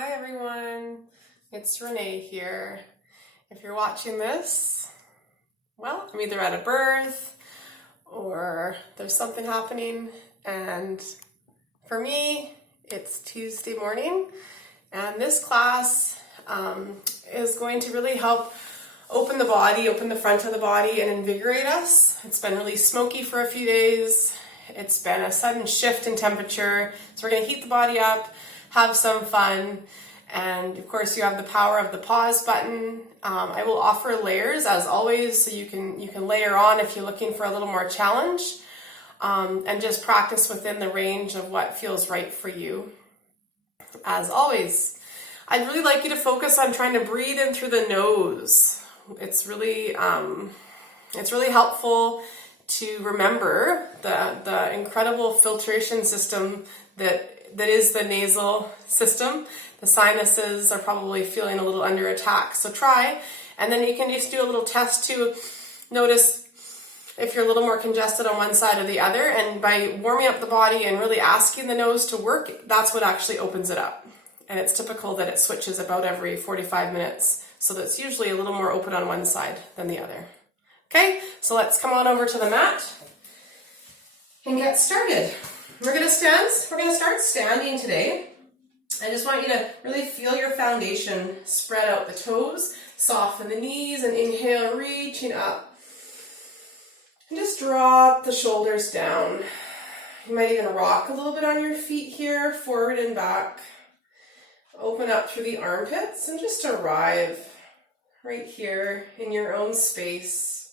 Hi everyone, it's Renee here. If you're watching this, well, I'm either at a birth or there's something happening, and for me, it's Tuesday morning, and this class is going to really help open the body, open the front of the body, and invigorate us. It's been really smoky for a few days. It's been a sudden shift in temperature, so we're going to heat the body up, have some fun, and of course you have the power of the pause button. I will offer layers as always, so you can layer on if you're looking for a little more challenge, and just practice within the range of what feels right for you. As always, I'd really like you to focus on trying to breathe in through the nose. It's really helpful to remember the incredible filtration system that is the nasal system. The sinuses are probably feeling a little under attack, so try, and then you can just do a little test to notice if you're a little more congested on one side or the other, and by warming up the body and really asking the nose to work, that's what actually opens it up. And it's typical that it switches about every 45 minutes, so that's usually a little more open on one side than the other. Okay, so let's come on over to the mat and get started. We're going to start standing today. I just want you to really feel your foundation, spread out the toes, soften the knees, and inhale, reaching up. And just drop the shoulders down. You might even rock a little bit on your feet here, forward and back. Open up through the armpits and just arrive right here in your own space.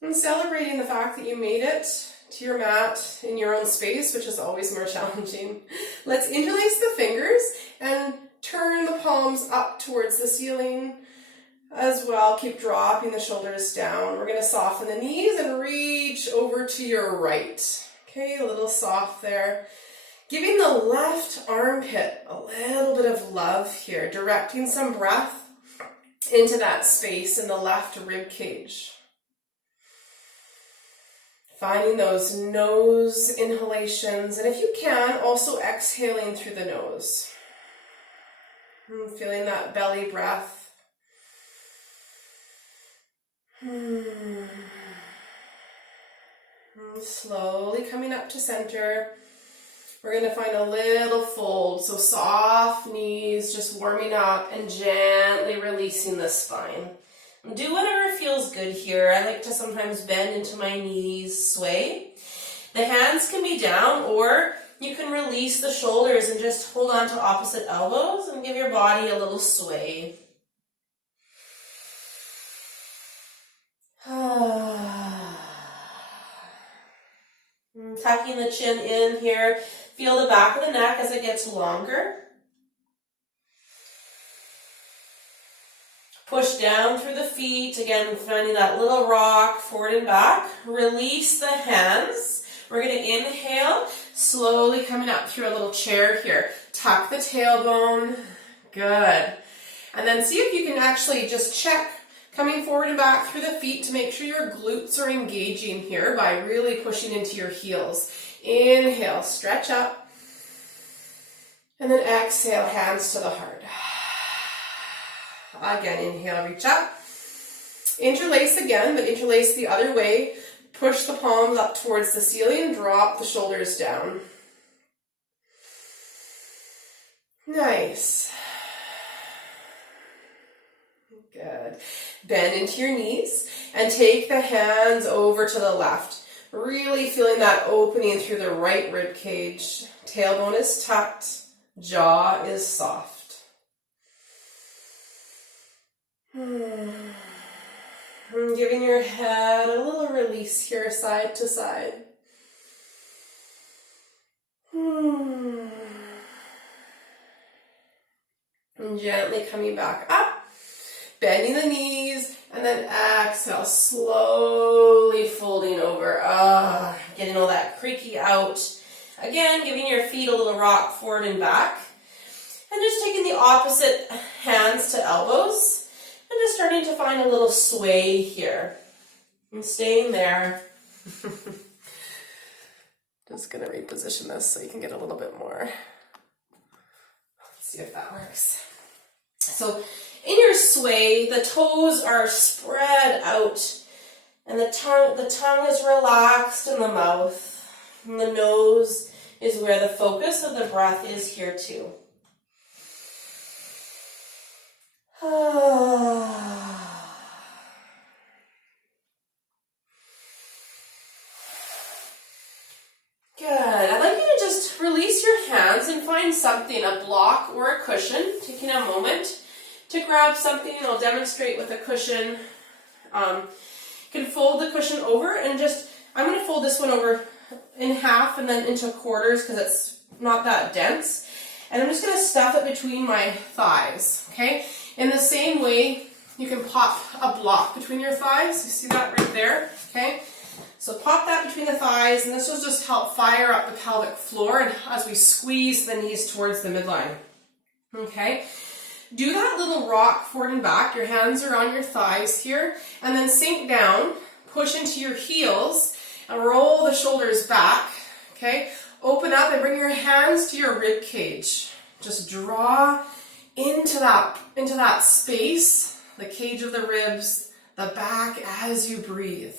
And celebrating the fact that you made it to your mat in your own space, which is always more challenging. Let's interlace the fingers and turn the palms up towards the ceiling as well. Keep dropping the shoulders down. We're going to soften the knees and reach over to your right. Okay, a little soft there. Giving the left armpit a little bit of love here, directing some breath into that space in the left rib cage. Finding those nose inhalations, and if you can, also exhaling through the nose. And feeling that belly breath. And slowly coming up to center. We're going to find a little fold, so soft knees, just warming up and gently releasing the spine. Do whatever feels good here. I like to sometimes bend into my knees, sway. The hands can be down, or you can release the shoulders and just hold on to opposite elbows and give your body a little sway. Tucking the chin in here. Feel the back of the neck as it gets longer. Push down through the feet, again finding that little rock forward and back. Release the hands. We're going to inhale, slowly coming up through a little chair here. Tuck the tailbone. Good. And then see if you can actually just check coming forward and back through the feet to make sure your glutes are engaging here by really pushing into your heels. Inhale, stretch up. And then exhale, hands to the heart. Again, inhale, reach up. Interlace again, but interlace the other way. Push the palms up towards the ceiling, drop the shoulders down. Nice. Good. Bend into your knees and take the hands over to the left. Really feeling that opening through the right rib cage. Tailbone is tucked, jaw is soft. Giving your head a little release here, side to side. And gently coming back up, bending the knees, and then exhale, slowly folding over. Getting all that creaky out. Again, giving your feet a little rock forward and back. And just taking the opposite hands to elbows. And just starting to find a little sway here. And staying there. Just going to reposition this so you can get a little bit more see if that works. So in your sway, the toes are spread out and the tongue is relaxed in the mouth. And the nose is where the focus of the breath is here too. Good. I'd like you to just release your hands and find something, a block or a cushion, taking a moment to grab something. I'll demonstrate with a cushion. You can fold the cushion over and I'm going to fold this one over in half and then into quarters because it's not that dense. And I'm just going to stuff it between my thighs, okay? In the same way, you can pop a block between your thighs. You see that right there, okay? So pop that between the thighs, and this will just help fire up the pelvic floor and as we squeeze the knees towards the midline, okay? Do that little rock forward and back. Your hands are on your thighs here, and then sink down, push into your heels, and roll the shoulders back, okay? Open up and bring your hands to your rib cage. Just draw into that space, the cage of the ribs, the back as you breathe.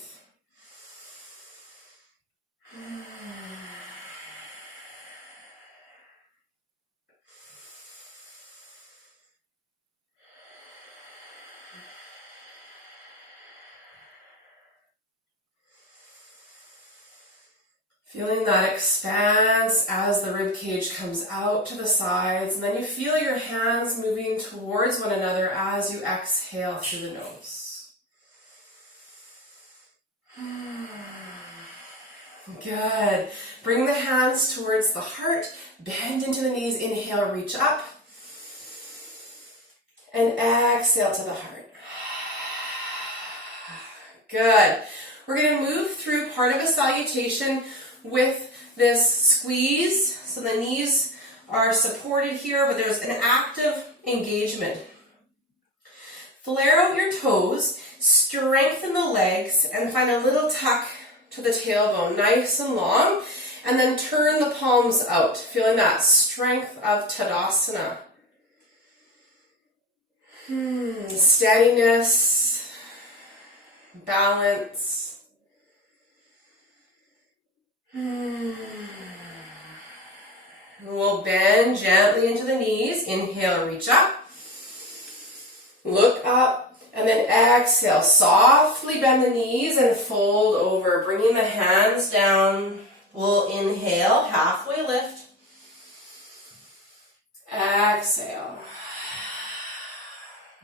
Feeling that expanse as the rib cage comes out to the sides, and then you feel your hands moving towards one another as you exhale through the nose. Good. Bring the hands towards the heart, bend into the knees, inhale, reach up, and exhale to the heart. Good. We're going to move through part of a salutation with this squeeze. So the knees are supported here, but there's an active engagement. Flare out your toes, strengthen the legs, and find a little tuck to the tailbone, nice and long, and then turn the palms out, feeling that strength of Tadasana. Steadiness, balance. We'll bend gently into the knees. Inhale, reach up. Look up, and then exhale. Softly bend the knees and fold over, bringing the hands down. We'll inhale, halfway lift. Exhale.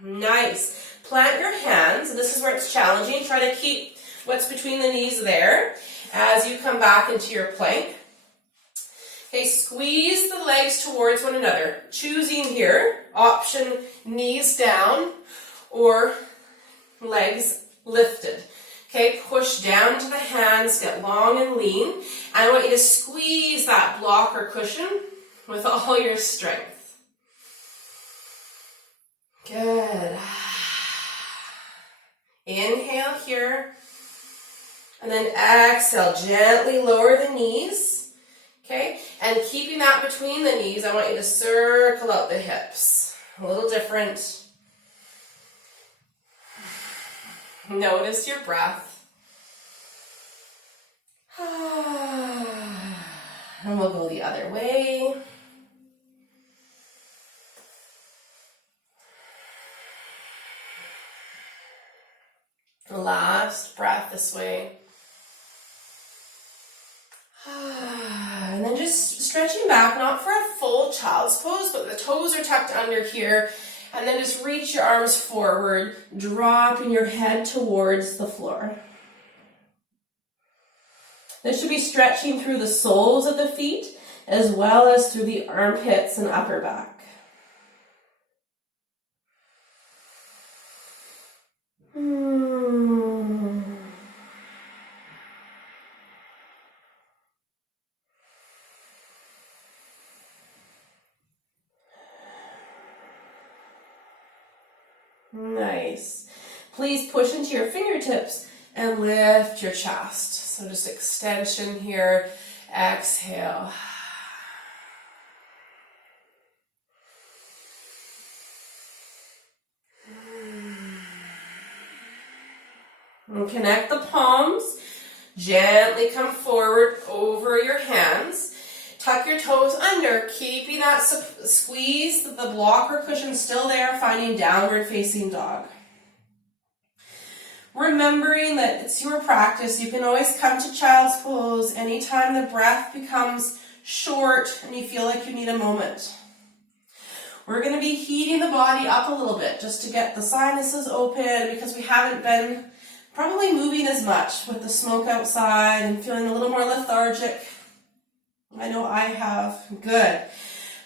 Nice. Plant your hands. This is where it's challenging. Try to keep what's between the knees there as you come back into your plank. Okay, squeeze the legs towards one another. Choosing here, option knees down or legs lifted. Okay, push down to the hands, get long and lean. And I want you to squeeze that block or cushion with all your strength. Good. Inhale here. And then exhale, gently lower the knees, okay? And keeping that between the knees, I want you to circle out the hips. A little different. Notice your breath. And we'll go the other way. Last breath this way. And then just stretching back, not for a full child's pose, but the toes are tucked under here. And then just reach your arms forward, dropping your head towards the floor. This should be stretching through the soles of the feet, as well as through the armpits and upper back. Nice. Please push into your fingertips and lift your chest. So just extension here. Exhale. And connect the palms. Gently come forward over your hands. Tuck your toes under, keeping that squeeze, the block or cushion still there, finding downward facing dog. Remembering that it's your practice, you can always come to child's pose anytime the breath becomes short and you feel like you need a moment. We're going to be heating the body up a little bit just to get the sinuses open because we haven't been probably moving as much with the smoke outside and feeling a little more lethargic. I know I have. Good.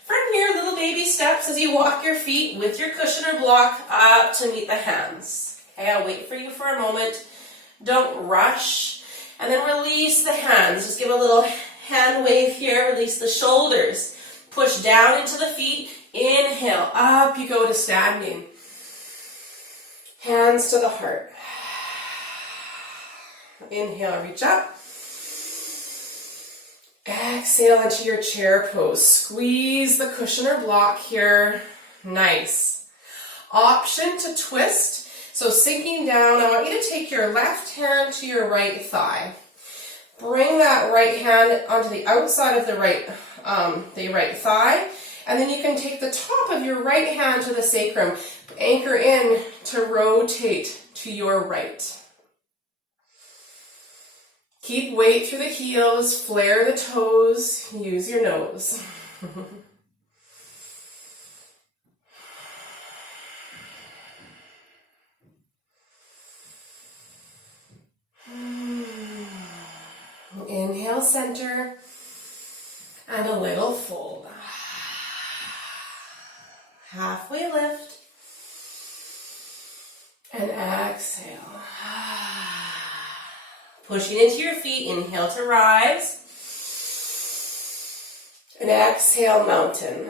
From here, little baby steps as you walk your feet with your cushion or block up to meet the hands. Okay, I'll wait for you for a moment. Don't rush. And then release the hands. Just give a little hand wave here. Release the shoulders. Push down into the feet. Inhale. Up you go to standing. Hands to the heart. Inhale, reach up. Exhale into your chair pose. Squeeze the cushion or block here. Nice. Option to twist. So sinking down, I want you to take your left hand to your right thigh. Bring that right hand onto the outside of the right thigh. And then you can take the top of your right hand to the sacrum. Anchor in to rotate to your right. Keep weight through the heels, flare the toes, use your nose. Inhale, center, and a little fold. Halfway lift, and exhale. Pushing into your feet, inhale to rise. And exhale, mountain.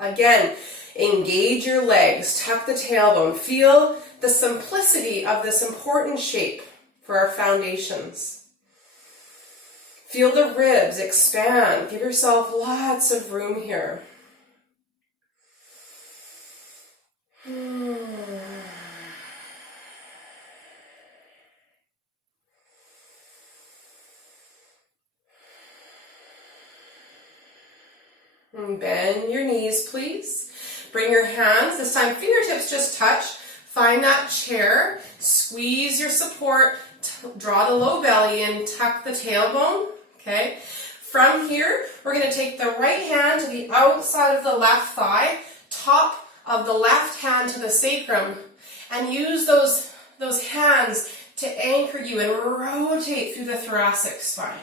Again, engage your legs, tuck the tailbone. Feel the simplicity of this important shape for our foundations. Feel the ribs expand. Give yourself lots of room here. And bend your knees, please. Bring your hands, this time fingertips just touch. Find that chair, squeeze your support, draw the low belly in, tuck the tailbone, okay? From here, we're going to take the right hand to the outside of the left thigh, top of the left hand to the sacrum, and use those hands to anchor you and rotate through the thoracic spine.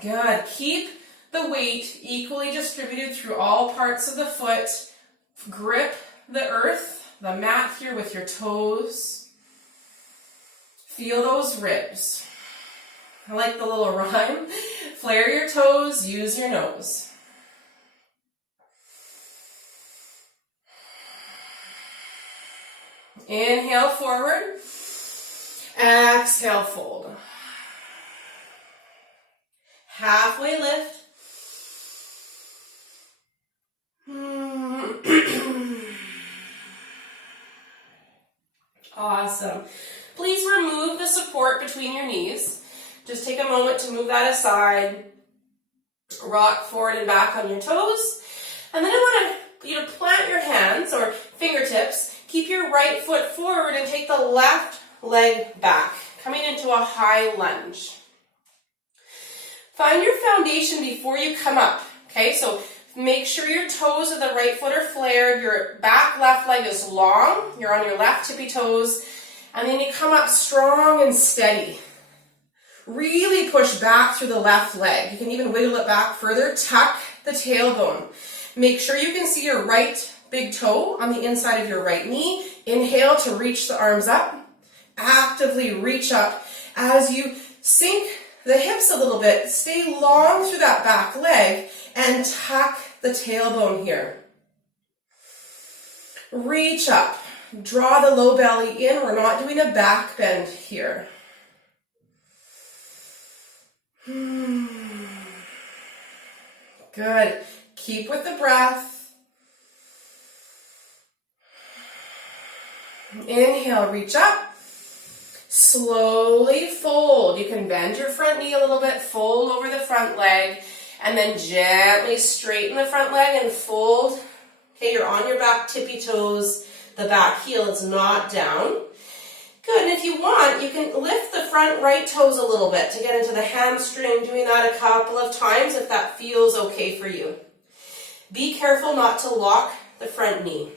Good. Keep the weight equally distributed through all parts of the foot. Grip the earth, the mat here with your toes. Feel those ribs. I like the little rhyme. Flare your toes, use your nose. Inhale forward. Exhale, fold. Halfway lift. Awesome. Please remove the support between your knees. Just take a moment to move that aside. Rock forward and back on your toes. And then I want you to plant your hands or fingertips. Keep your right foot forward and take the left leg back, coming into a high lunge. Find your foundation before you come up, okay? So make sure your toes of the right foot are flared, your back left leg is long, you're on your left tippy toes, and then you come up strong and steady. Really push back through the left leg. You can even wiggle it back further. Tuck the tailbone. Make sure you can see your right big toe on the inside of your right knee. Inhale to reach the arms up. Actively reach up as you sink the hips a little bit. Stay long through that back leg and tuck the tailbone here. Reach up. Draw the low belly in. We're not doing a back bend here. Good. Keep with the breath. Inhale, reach up. Slowly fold. You can bend your front knee a little bit, fold over the front leg, and then gently straighten the front leg and fold. Okay, you're on your back tippy toes. The back heel is not down. Good, and if you want, you can lift the front right toes a little bit to get into the hamstring, doing that a couple of times if that feels okay for you. Be careful not to lock the front knee.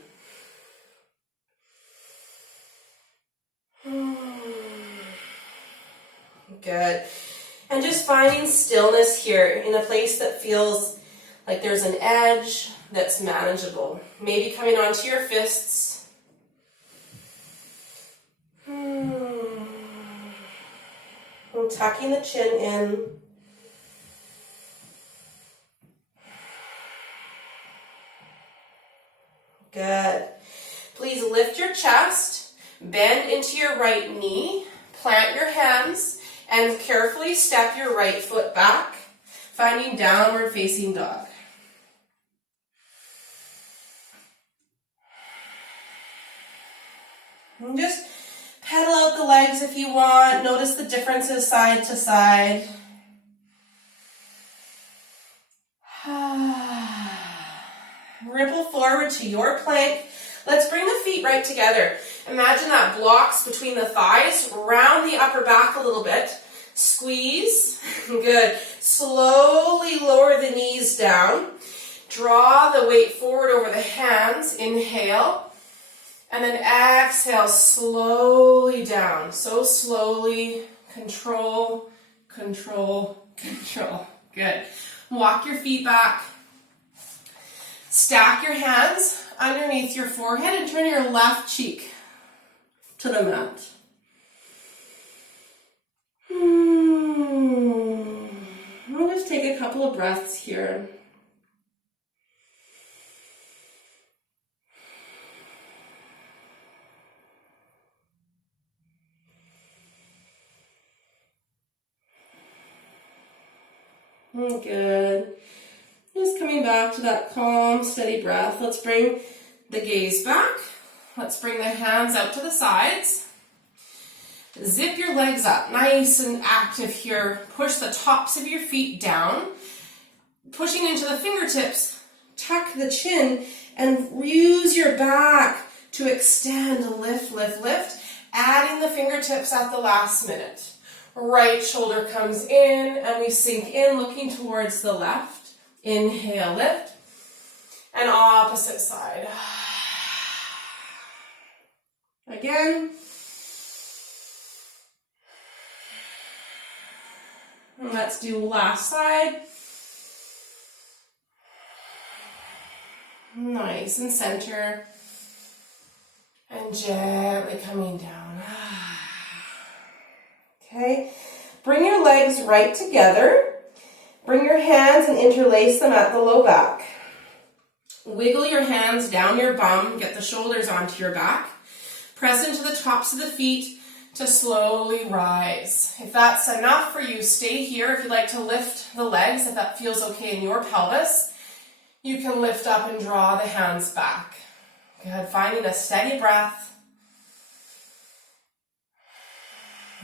Good. And just finding stillness here in a place that feels like there's an edge that's manageable. Maybe coming onto your fists. And tucking the chin in. Good. Please lift your chest, bend into your right knee, plant your hands, and carefully step your right foot back, finding downward facing dog. And just pedal out the legs if you want. Notice the differences side to side. Ripple forward to your plank. Let's bring the feet right together. Imagine that blocks between the thighs. Round the upper back a little bit. Squeeze. Good. Slowly lower the knees down. Draw the weight forward over the hands. Inhale. And then exhale slowly down. So slowly. Control, control, control. Good. Walk your feet back. Stack your hands underneath your forehead and turn your left cheek to the mat. We'll just take a couple of breaths here. Good. Just coming back to that calm, steady breath. Let's bring the gaze back. Let's bring the hands out to the sides. Zip your legs up, nice and active here. Push the tops of your feet down. Pushing into the fingertips. Tuck the chin and use your back to extend. Lift, lift, lift. Adding the fingertips at the last minute. Right shoulder comes in and we sink in, looking towards the left. Inhale, lift. And opposite side. Again. And let's do last side. Nice and center. And gently coming down. Okay. Bring your legs right together. Bring your hands and interlace them at the low back. Wiggle your hands down your bum. Get the shoulders onto your back. Press into the tops of the feet to slowly rise. If that's enough for you, stay here. If you'd like to lift the legs, if that feels okay in your pelvis, you can lift up and draw the hands back. Good. Finding a steady breath.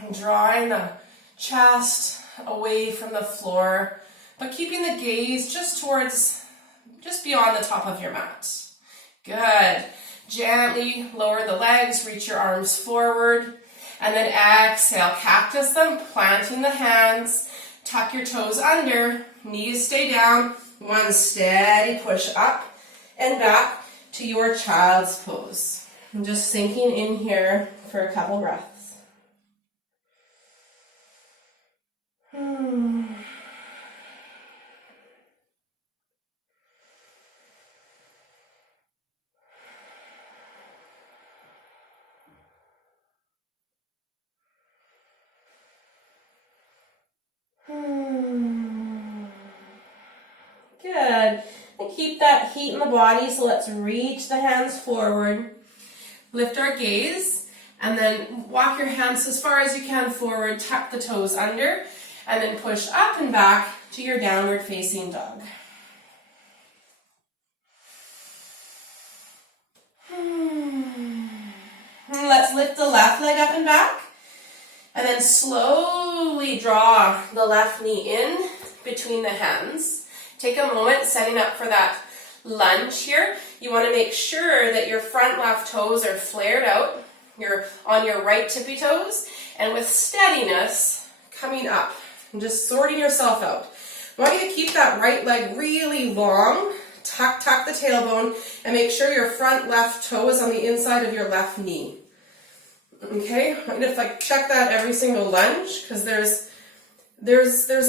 And drawing the chest away from the floor, but keeping the gaze just beyond the top of your mat. Good. Gently lower the legs, reach your arms forward, and then exhale, cactus them, planting the hands, tuck your toes under, knees stay down, one steady push up and back to your child's pose. I'm just sinking in here for a couple breaths. Good. And keep that heat in the body, so let's reach the hands forward. Lift our gaze, and then walk your hands as far as you can forward, tuck the toes under, and then push up and back to your downward facing dog. Let's lift the left leg up and back. And then slowly draw the left knee in between the hands. Take a moment setting up for that lunge here. You want to make sure that your front left toes are flared out. You're on your right tippy toes. And with steadiness, coming up and just sorting yourself out. I want you to keep that right leg really long. Tuck the tailbone and make sure your front left toe is on the inside of your left knee. Okay, I'm going to check that every single lunge because there's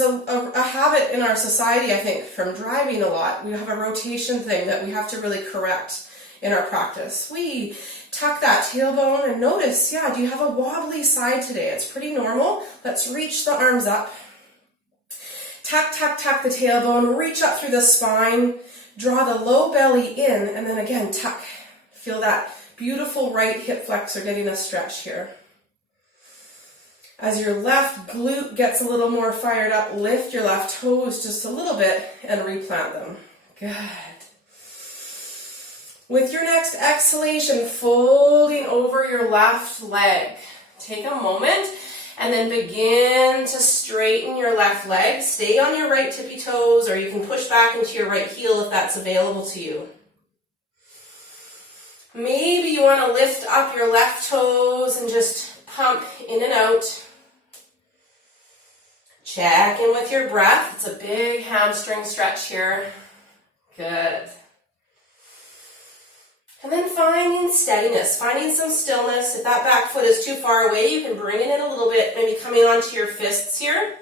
a habit in our society, I think, from driving a lot. We have a rotation thing that we have to really correct in our practice. We tuck that tailbone and notice, do you have a wobbly side today? It's pretty normal. Let's reach the arms up. Tuck the tailbone, reach up through the spine, draw the low belly in, and then again, tuck. Feel that beautiful right hip flexor getting a stretch here. As your left glute gets a little more fired up, lift your left toes just a little bit and replant them. Good. With your next exhalation, folding over your left leg. Take a moment and then begin to straighten your left leg. Stay on your right tippy toes, or you can push back into your right heel if that's available to you. Maybe you want to lift up your left toes and just pump in and out. Check in with your breath. It's a big hamstring stretch here. Good. And then finding steadiness, finding some stillness. If that back foot is too far away, you can bring it in a little bit, maybe coming onto your fists here.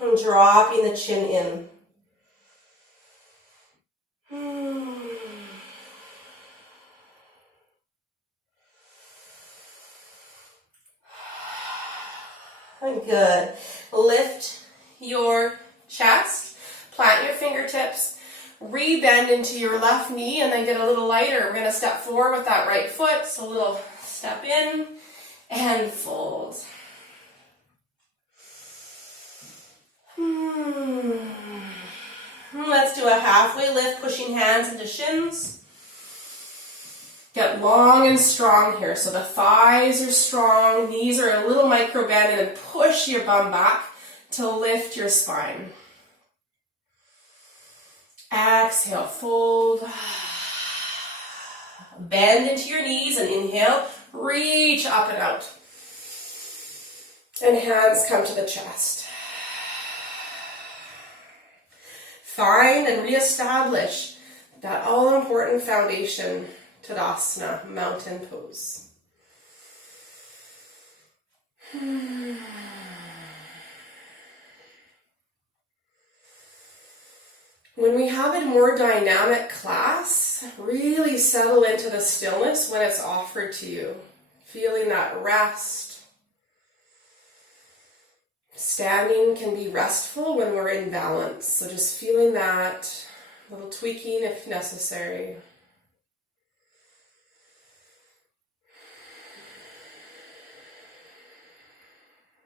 And dropping the chin in. Good. Lift your chest, plant your fingertips, re-bend into your left knee, and then get a little lighter. We're going to step forward with that right foot, so a little step in and fold. Let's do a halfway lift, pushing hands into shins. Get long and strong here. So the thighs are strong, knees are a little micro bend, and then push your bum back to lift your spine. Exhale, fold. Bend into your knees and inhale, reach up and out. And hands come to the chest. Find and reestablish that all-important foundation, Tadasana, mountain pose. When we have a more dynamic class, really settle into the stillness when it's offered to you. Feeling that rest. Standing can be restful when we're in balance, so just feeling that, a little tweaking if necessary.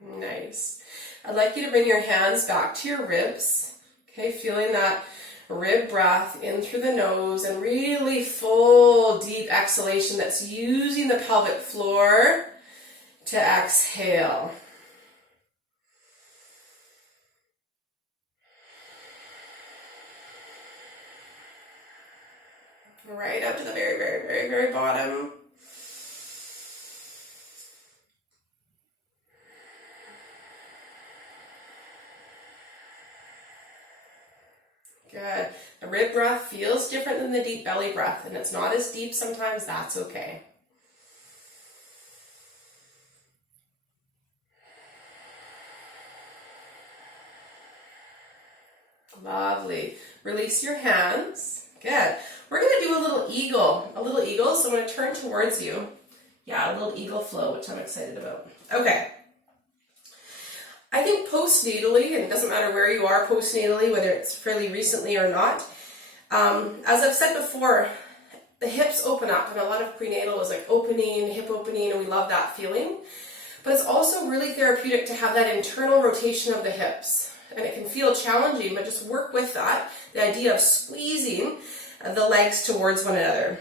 Nice. I'd like you to bring your hands back to your ribs. Okay, feeling that rib breath in through the nose and really full deep exhalation that's using the pelvic floor to exhale. Right up to the very, very, very, very bottom. Good. The rib breath feels different than the deep belly breath, and it's not as deep sometimes. That's okay. Lovely. Release your hands. Good. We're going to do a little eagle. So I'm going to turn towards you. Yeah, a little eagle flow, which I'm excited about. Okay. I think postnatally, and it doesn't matter where you are postnatally, whether it's fairly recently or not, as I've said before, the hips open up, and a lot of prenatal is like opening, hip opening, and we love that feeling. But it's also really therapeutic to have that internal rotation of the hips. And it can feel challenging, but just work with that. The idea of squeezing the legs towards one another.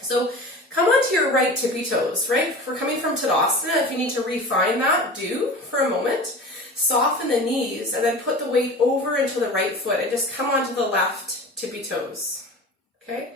So come onto your right tippy toes, right? If we're coming from Tadasana, if you need to refine that, do for a moment. Soften the knees and then put the weight over into the right foot and just come onto the left tippy toes, okay?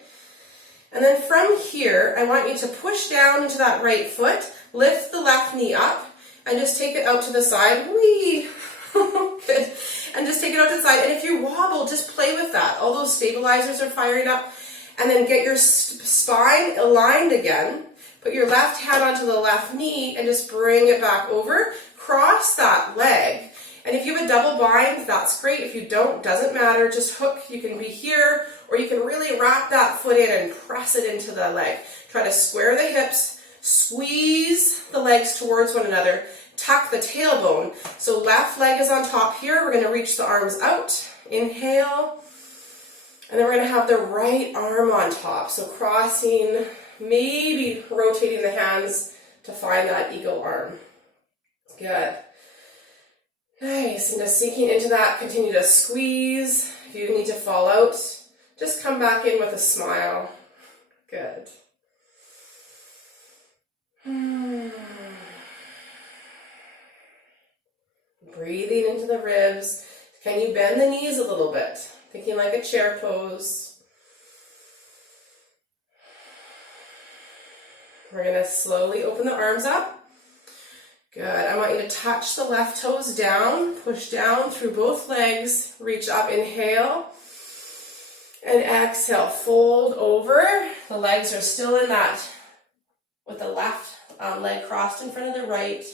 And then from here, I want you to push down into that right foot, lift the left knee up, and just take it out to the side. Whee! Good. And just take it out to the side. And if you wobble, just play with that. All those stabilizers are firing up. And then get your spine aligned again. Put your left hand onto the left knee and just bring it back over. Cross that leg. And if you have a double bind, that's great. If you don't, doesn't matter. Just hook. You can be here, or you can really wrap that foot in and press it into the leg. Try to square the hips, squeeze the legs towards one another, tuck the tailbone. So left leg is on top here. We're going to reach the arms out. Inhale. And then we're going to have the right arm on top. So crossing, maybe rotating the hands to find that eagle arm. Good. Nice. And just sinking into that, continue to squeeze. If you need to fall out, just come back in with a smile. Good. Breathing into the ribs. Can you bend the knees a little bit? Thinking like a chair pose. We're going to slowly open the arms up. Good. I want you to touch the left toes down, push down through both legs, reach up, inhale, and exhale, fold over. The legs are still in that, with the left leg crossed in front of the right.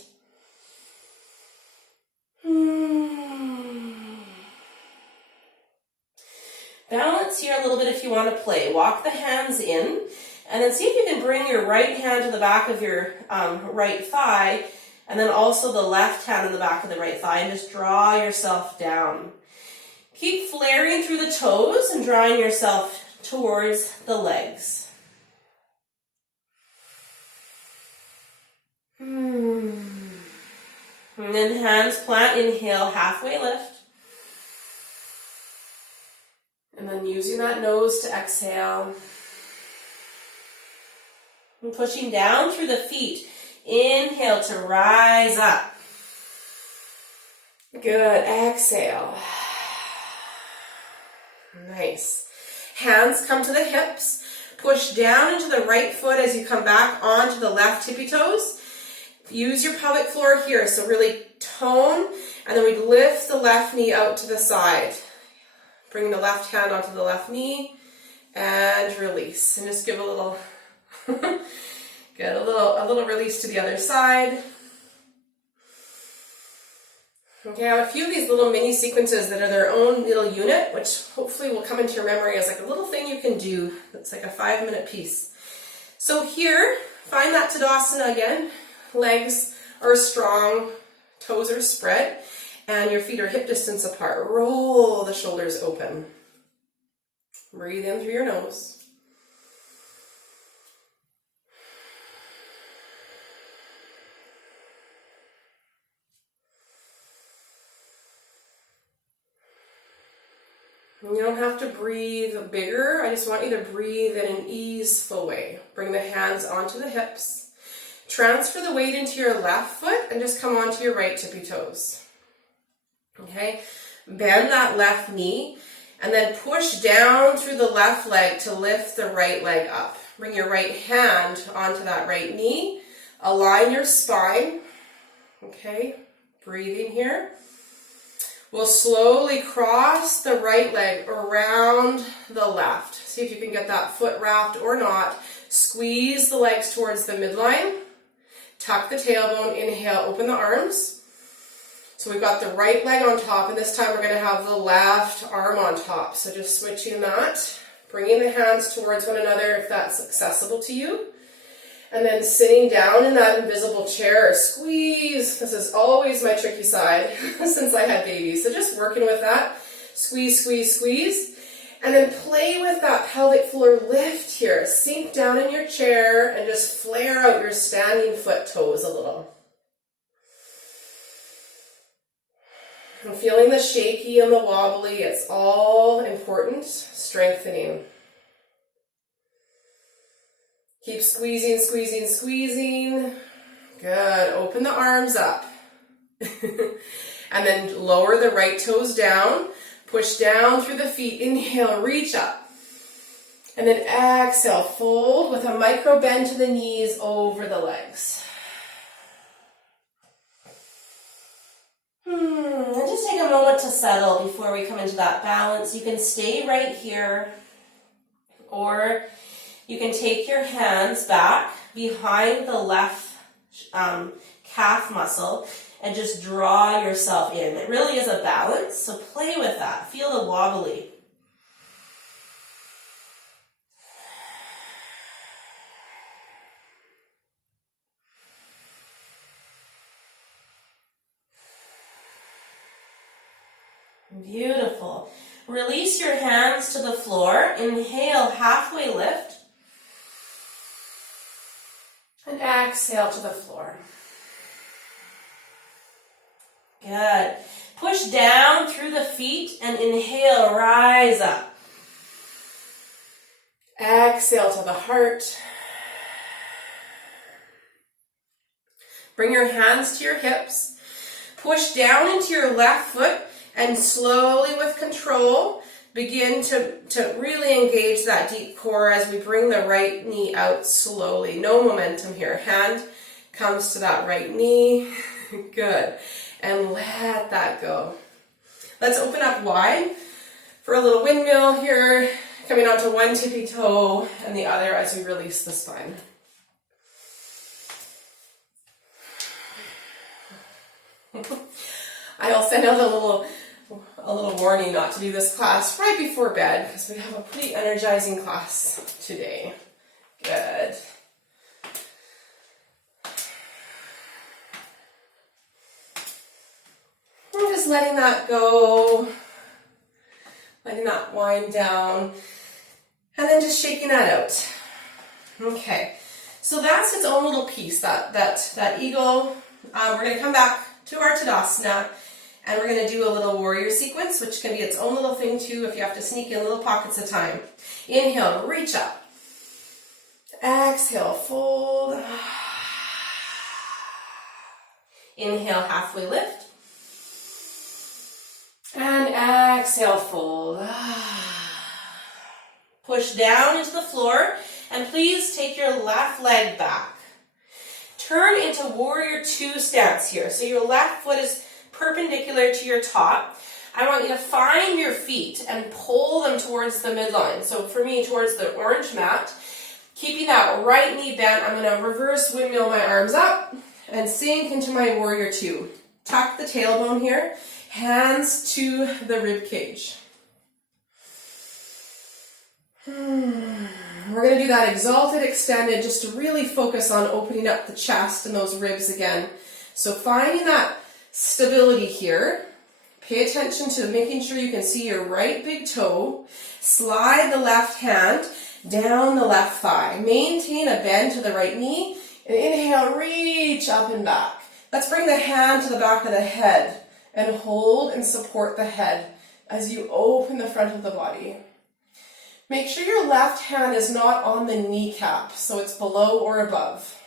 Balance here a little bit if you want to play. Walk the hands in, and then see if you can bring your right hand to the back of your right thigh, and then also the left hand in the back of the right thigh, and just draw yourself down. Keep flaring through the toes and drawing yourself towards the legs. And then hands plant, inhale, halfway lift. And then using that nose to exhale. And pushing down through the feet. Inhale to rise up. Good. Exhale. Nice. Hands come to the hips. Push down into the right foot as you come back onto the left tippy toes. Use your pelvic floor here. So really tone. And then we lift the left knee out to the side. Bring the left hand onto the left knee and release. And just give a little, get a little release to the other side. Okay, I have a few of these little mini sequences that are their own little unit, which hopefully will come into your memory as like a little thing you can do. That's like a 5-minute piece. So here, find that Tadasana again. Legs are strong, toes are spread, and your feet are hip distance apart. Roll the shoulders open. Breathe in through your nose. You don't have to breathe bigger. I just want you to breathe in an easeful way. Bring the hands onto the hips. Transfer the weight into your left foot and just come onto your right tippy toes. Okay? Bend that left knee and then push down through the left leg to lift the right leg up. Bring your right hand onto that right knee. Align your spine. Okay? Breathing here. We'll slowly cross the right leg around the left. See if you can get that foot wrapped or not. Squeeze the legs towards the midline. Tuck the tailbone. Inhale, open the arms. So we've got the right leg on top, and this time we're going to have the left arm on top. So just switching that, bringing the hands towards one another if that's accessible to you. And then sitting down in that invisible chair, squeeze. This is always my tricky side since I had babies. So just working with that. Squeeze, squeeze, squeeze. And then play with that pelvic floor lift here. Sink down in your chair and just flare out your standing foot toes a little. I'm feeling the shaky and the wobbly. It's all important. Strengthening. Keep squeezing, squeezing, squeezing. Good. Open the arms up. And then lower the right toes down. Push down through the feet. Inhale, reach up. And then exhale, fold with a micro bend to the knees over the legs. And just take a moment to settle before we come into that balance. You can stay right here, or you can take your hands back behind the left calf muscle and just draw yourself in. It really is a balance, so play with that. Feel the wobbly. Beautiful. Release your hands to the floor. Inhale, halfway lift. And exhale to the floor. Good. Push down through the feet and inhale, rise up. Exhale to the heart. Bring your hands to your hips. Push down into your left foot and slowly with control begin to really engage that deep core as we bring the right knee out slowly. No momentum here. Hand comes to that right knee. Good. And let that go. Let's open up wide for a little windmill here, coming onto one tippy toe and the other as we release the spine. I'll send out a little warning not to do this class right before bed because we have a pretty energizing class today. Good. I'm just letting that go, letting that wind down, and then just shaking that out. Okay, so that's its own little piece, that eagle. We're going to come back to our Tadasana, and we're going to do a little warrior sequence, which can be its own little thing too if you have to sneak in little pockets of time. Inhale, reach up. Exhale, fold. Inhale, halfway lift. And exhale, fold. Push down into the floor, and please take your left leg back. Turn into warrior two stance here. So your left foot is perpendicular to your top. I want you to find your feet and pull them towards the midline. So for me, towards the orange mat. Keeping that right knee bent, I'm going to reverse windmill my arms up and sink into my warrior two. Tuck the tailbone here. Hands to the rib cage. We're going to do that exalted, extended, just to really focus on opening up the chest and those ribs again. So finding that stability here. Pay attention to making sure you can see your right big toe. Slide the left hand down the left thigh. Maintain a bend to the right knee. And inhale, reach up and back. Let's bring the hand to the back of the head and hold and support the head as you open the front of the body. Make sure your left hand is not on the kneecap, so it's below or above.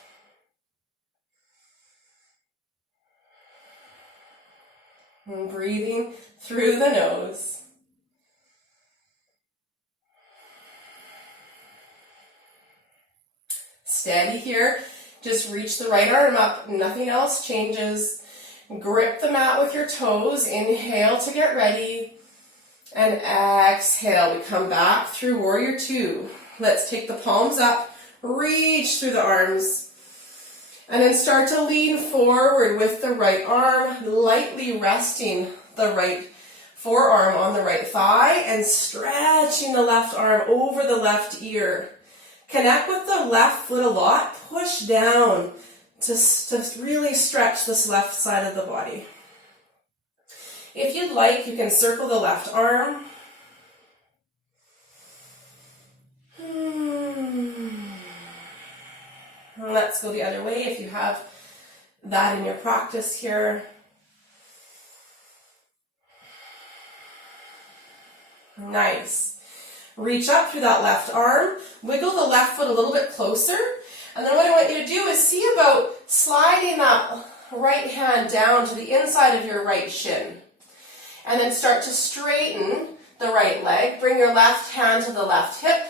And breathing through the nose. Steady here. Just reach the right arm up. Nothing else changes. Grip the mat with your toes. Inhale to get ready. And exhale. We come back through warrior two. Let's take the palms up. Reach through the arms. And then start to lean forward with the right arm, lightly resting the right forearm on the right thigh and stretching the left arm over the left ear. Connect with the left foot a lot. Push down to really stretch this left side of the body. If you'd like, you can circle the left arm. And let's go the other way if you have that in your practice here. Nice. Reach up through that left arm, wiggle the left foot a little bit closer, and then what I want you to do is see about sliding that right hand down to the inside of your right shin. And then start to straighten the right leg. Bring your left hand to the left hip.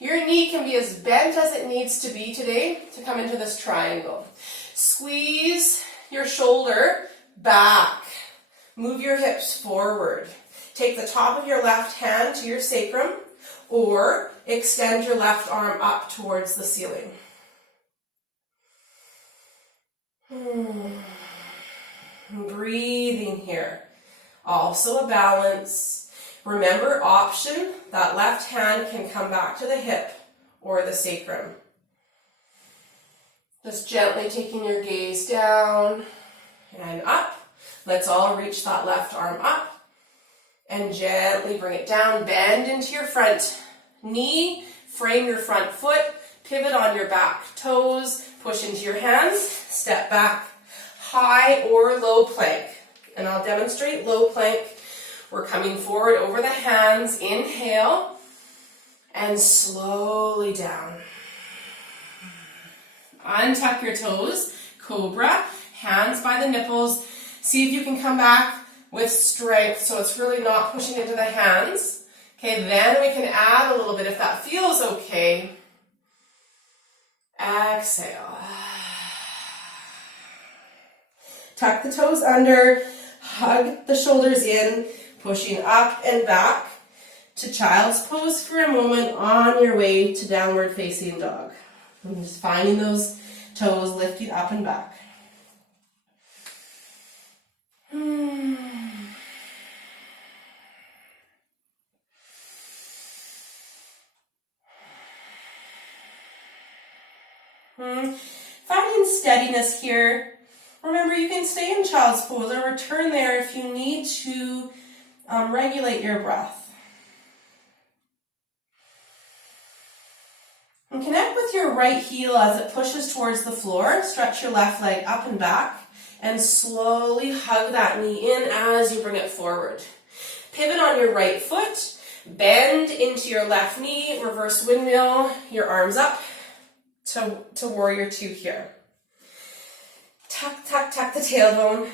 Your knee can be as bent as it needs to be today to come into this triangle. Squeeze your shoulder back. Move your hips forward. Take the top of your left hand to your sacrum or extend your left arm up towards the ceiling. Breathing here. Also a balance. Remember, option, that left hand can come back to the hip or the sacrum. Just gently taking your gaze down and up. Let's all reach that left arm up and gently bring it down. Bend into your front knee, frame your front foot, pivot on your back toes, push into your hands, step back, high or low plank. And I'll demonstrate low plank. We're coming forward over the hands, inhale, and slowly down. Untuck your toes, cobra, hands by the nipples. See if you can come back with strength so it's really not pushing into the hands. Okay, then we can add a little bit if that feels okay. Exhale. Tuck the toes under, hug the shoulders in, pushing up and back to child's pose for a moment on your way to downward facing dog. And just finding those toes lifting up and back. Finding steadiness here. Remember, you can stay in child's pose or return there if you need to regulate your breath. And connect with your right heel as it pushes towards the floor. Stretch your left leg up and back and slowly hug that knee in as you bring it forward. Pivot on your right foot, bend into your left knee, reverse windmill, your arms up to warrior two here. Tuck, tuck, tuck the tailbone.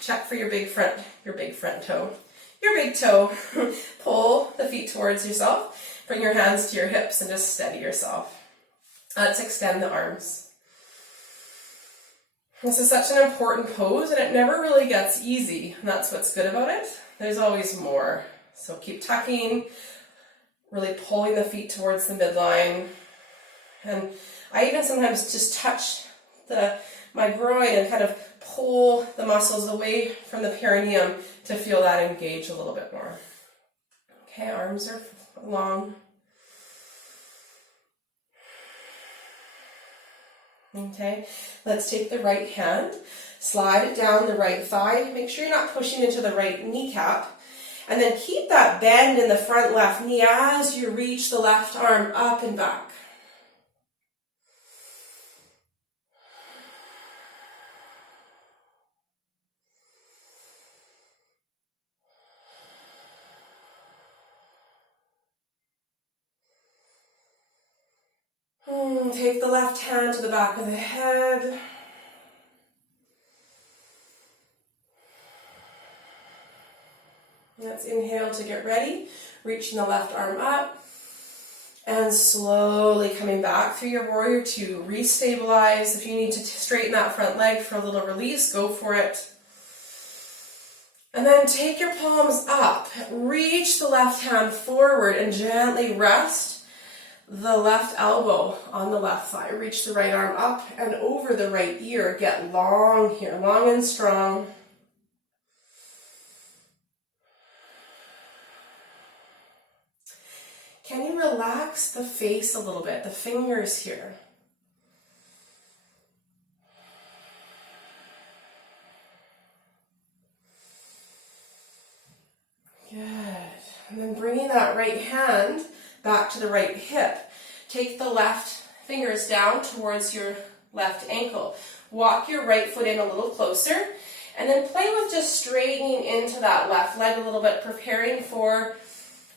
Check for your big front toe. Your big toe. Pull the feet towards yourself. Bring your hands to your hips and just steady yourself. Let's extend the arms. This is such an important pose and it never really gets easy. And that's what's good about it. There's always more. So keep tucking, really pulling the feet towards the midline. And I even sometimes just touch my groin and kind of pull the muscles away from the perineum to feel that engage a little bit more. Okay, arms are long. Okay, let's take the right hand, slide it down the right thigh. Make sure you're not pushing into the right kneecap. And then keep that bend in the front left knee as you reach the left arm up and back. Take the left hand to the back of the head. Let's inhale to get ready. Reaching the left arm up. And slowly coming back through your warrior two. Restabilize. If you need to straighten that front leg for a little release, go for it. And then take your palms up. Reach the left hand forward and gently rest the left elbow on the left thigh. Reach the right arm up and over the right ear. Get long here, long and strong. Can you relax the face a little bit, the fingers here? Good. And then bringing that right hand back to the right hip. Take the left fingers down towards your left ankle. Walk your right foot in a little closer. And then play with just straightening into that left leg a little bit, preparing for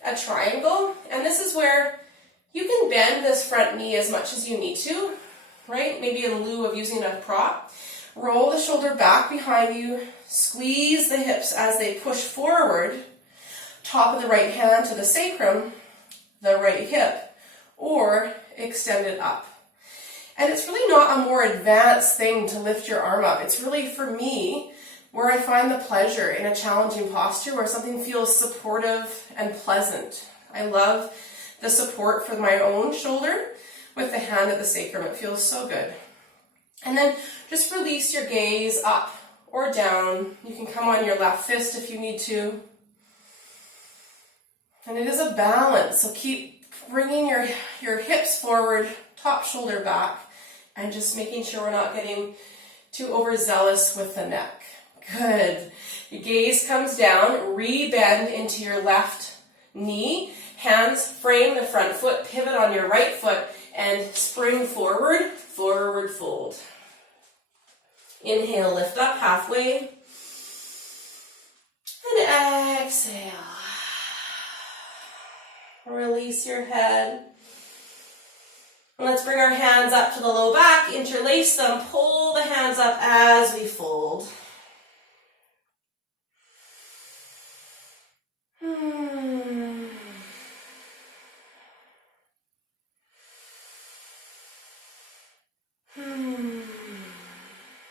a triangle, and this is where you can bend this front knee as much as you need to, right? Maybe in lieu of using a prop. Roll the shoulder back behind you, squeeze the hips as they push forward, top of the right hand to the sacrum, the right hip, or extend it up. And it's really not a more advanced thing to lift your arm up. It's really, for me, where I find the pleasure in a challenging posture where something feels supportive and pleasant. I love the support for my own shoulder with the hand at the sacrum. It feels so good. And then just release your gaze up or down. You can come on your left fist if you need to. And it is a balance, so keep bringing your hips forward, top shoulder back, and just making sure we're not getting too overzealous with the neck. Good. Your gaze comes down, re-bend into your left knee, hands frame the front foot, pivot on your right foot, and spring forward, forward fold. Inhale, lift up halfway, and exhale. Release your head. And let's bring our hands up to the low back, interlace them, pull the hands up as we fold.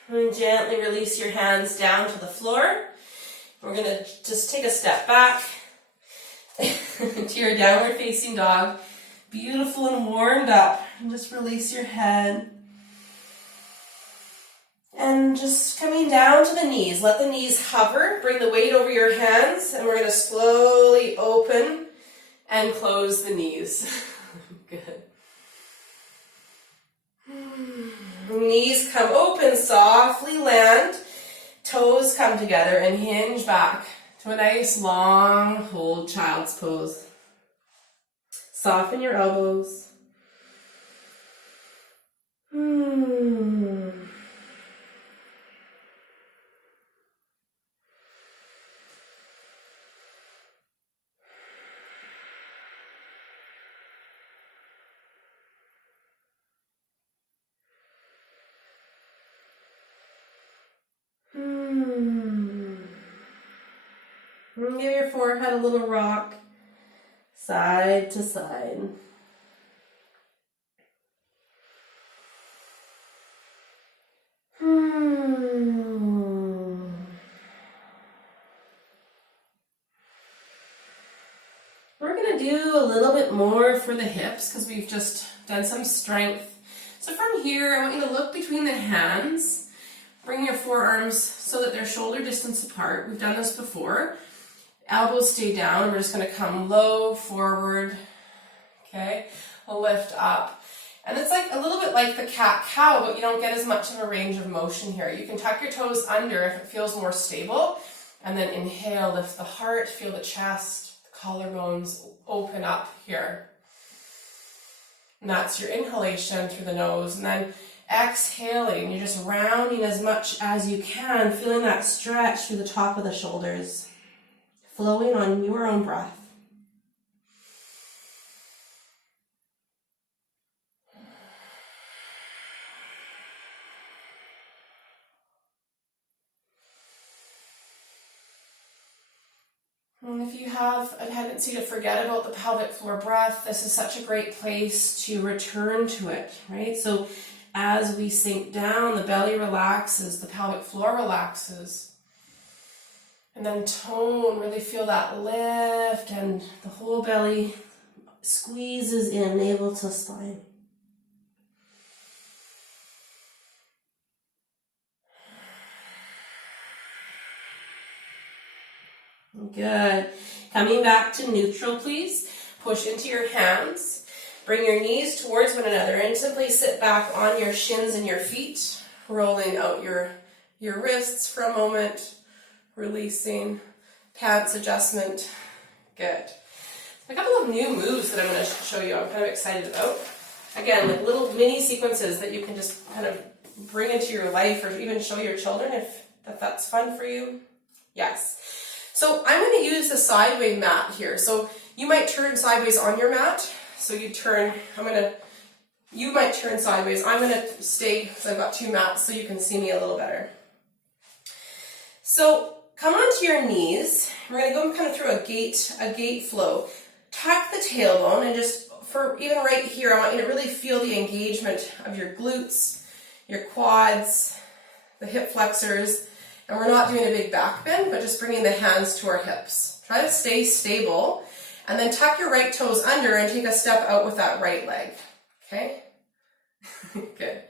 And gently release your hands down to the floor. We're going to just take a step back to your downward facing dog. Beautiful and warmed up. And just release your head. And just coming down to the knees. Let the knees hover. Bring the weight over your hands. And we're going to slowly open and close the knees. Good. Knees come open, softly land. Toes come together and hinge back to a nice long hold child's pose. Soften your elbows. Give your forehead a little rock, side to side. We're going to do a little bit more for the hips because we've just done some strength. So from here, I want you to look between the hands. Bring your forearms so that they're shoulder distance apart. We've done this before. Elbows stay down. We're just going to come low, forward. Okay, we'll lift up. And it's like a little bit like the cat-cow, but you don't get as much of a range of motion here. You can tuck your toes under if it feels more stable. And then inhale, lift the heart, feel the chest, the collarbones open up here. And that's your inhalation through the nose. And then exhaling, you're just rounding as much as you can, feeling that stretch through the top of the shoulders, flowing on your own breath. And if you have a tendency to forget about the pelvic floor breath, this is such a great place to return to it, right? So as we sink down, the belly relaxes, the pelvic floor relaxes. And then tone, really feel that lift and the whole belly squeezes in, navel to spine. Good. Coming back to neutral, please. Push into your hands. Bring your knees towards one another and simply sit back on your shins and your feet, rolling out your wrists for a moment, releasing, pants adjustment. Good. A couple of new moves that I'm going to show you I'm kind of excited about. Again, like little mini sequences that you can just kind of bring into your life or even show your children if that's fun for you. Yes. So I'm going to use the sideway mat here. So You might turn sideways on your mat. So you turn, you might turn sideways. I'm gonna stay, because I've got two mats, so you can see me a little better. So come onto your knees. We're gonna go kind of through a gate flow. Tuck the tailbone, and just for even right here, I want you to really feel the engagement of your glutes, your quads, the hip flexors, and we're not doing a big back bend, but just bringing the hands to our hips. Try to stay stable, and then tuck your right toes under and take a step out with that right leg, okay? Good.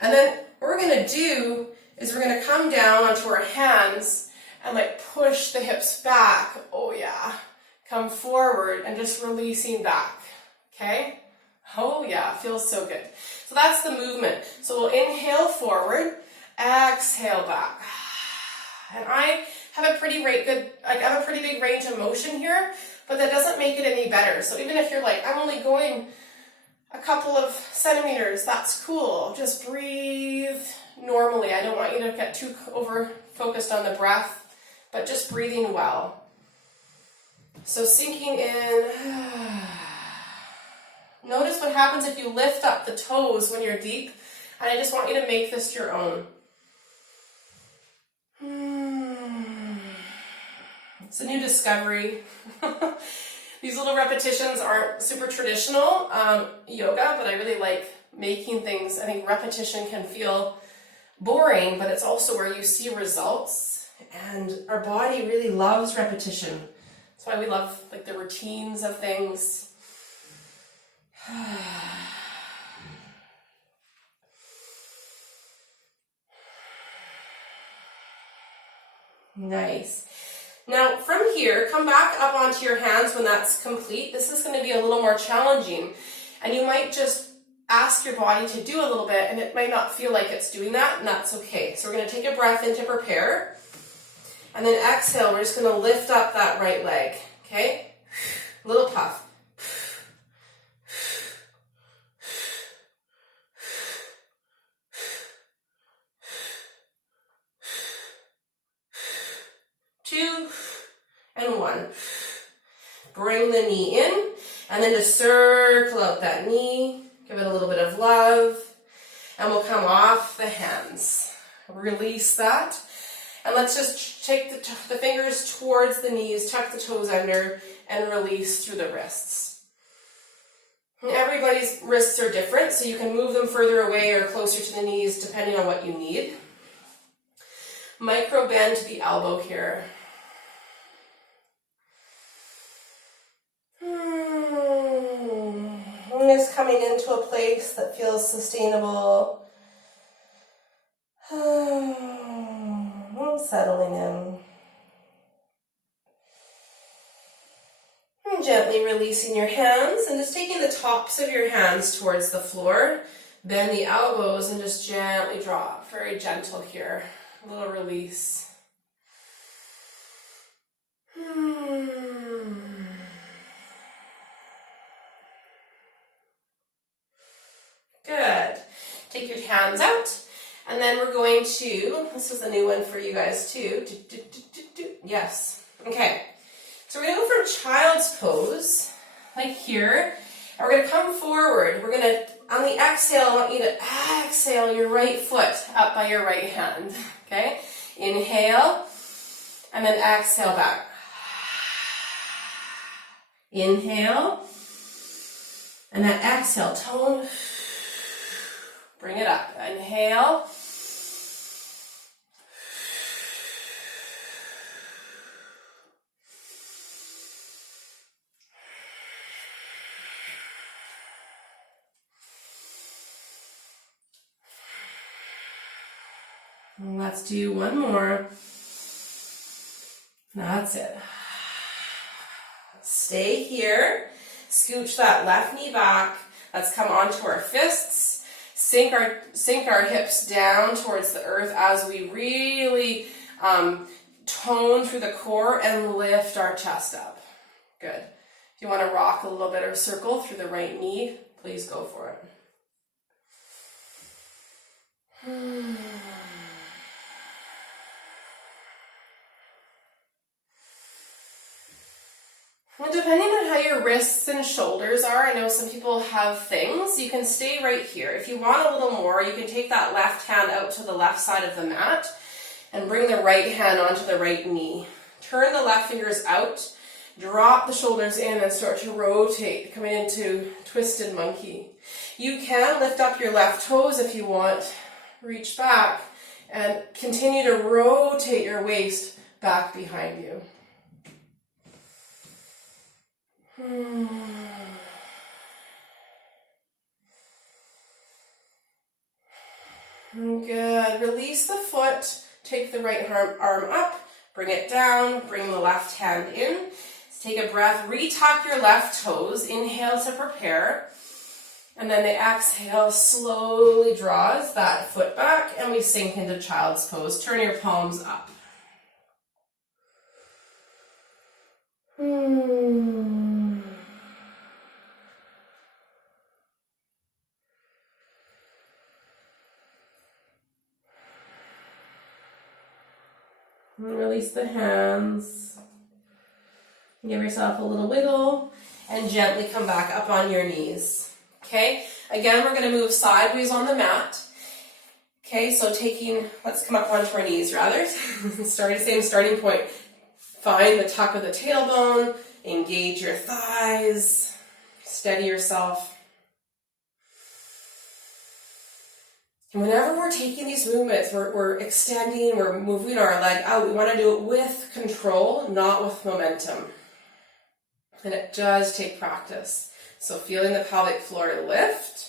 And then what we're gonna do is we're gonna come down onto our hands and like push the hips back. Oh yeah. Come forward and just releasing back, okay? Oh yeah, feels so good. So that's the movement. So we'll inhale forward, exhale back. And I have a pretty big range of motion here, but that doesn't make it any better. So even if you're like, I'm only going a couple of centimeters, that's cool. Just breathe normally. I don't want you to get too over focused on the breath, but just breathing well. So sinking in. Notice what happens if you lift up the toes when you're deep, and I just want you to make this your own. It's a new discovery. These little repetitions aren't super traditional yoga, but I really like making things. I think repetition can feel boring, but it's also where you see results, and our body really loves repetition. That's why we love like the routines of things. Nice. Now from here, come back up onto your hands when that's complete. This is going to be a little more challenging, and you might just ask your body to do a little bit, and it might not feel like it's doing that, and that's okay. So we're going to take a breath in to prepare, and then exhale. We're just going to lift up that right leg, okay? Little puff. 2 and 1. Bring the knee in, and then just circle out that knee. Give it a little bit of love, and we'll come off the hands. Release that, and let's just take the fingers towards the knees, tuck the toes under, and release through the wrists. And everybody's wrists are different, so you can move them further away or closer to the knees depending on what you need. Micro bend to the elbow here. Just coming into a place that feels sustainable. Settling in. And gently releasing your hands and just taking the tops of your hands towards the floor. Bend the elbows and just gently drop. Very gentle here. A little release. Good. Take your hands out, and then we're going to, this is a new one for you guys too. Yes. Okay. So we're going to go for child's pose, like here, and we're going to come forward. We're going to, on the exhale, I want you to exhale your right foot up by your right hand. Okay? Inhale, and then exhale back. Inhale, and then exhale, tone. Bring it up. Inhale. And let's do one more. That's it. Stay here. Scooch that left knee back. Let's come onto our fists. Sink our hips down towards the earth as we really tone through the core and lift our chest up. Good. If you want to rock a little bit or circle through the right knee, please go for it. And depending on how your wrists and shoulders are, I know some people have things, you can stay right here. If you want a little more, you can take that left hand out to the left side of the mat and bring the right hand onto the right knee. Turn the left fingers out, drop the shoulders in and start to rotate, coming into twisted monkey. You can lift up your left toes if you want, reach back and continue to rotate your waist back behind you. Good. Release the foot. Take the right arm up. Bring it down. Bring the left hand in. Take a breath. Retuck your left toes. Inhale to prepare. And then the exhale slowly draws that foot back and we sink into child's pose. Turn your palms up. And release the hands. Give yourself a little wiggle and gently come back up on your knees. Okay, again, we're going to move sideways on the mat. Okay, so let's come up onto our knees rather. Same starting point. Find the tuck of the tailbone, engage your thighs, steady yourself. And whenever we're taking these movements, we're extending, we're moving our leg out, we want to do it with control, not with momentum. And it does take practice. So feeling the pelvic floor lift,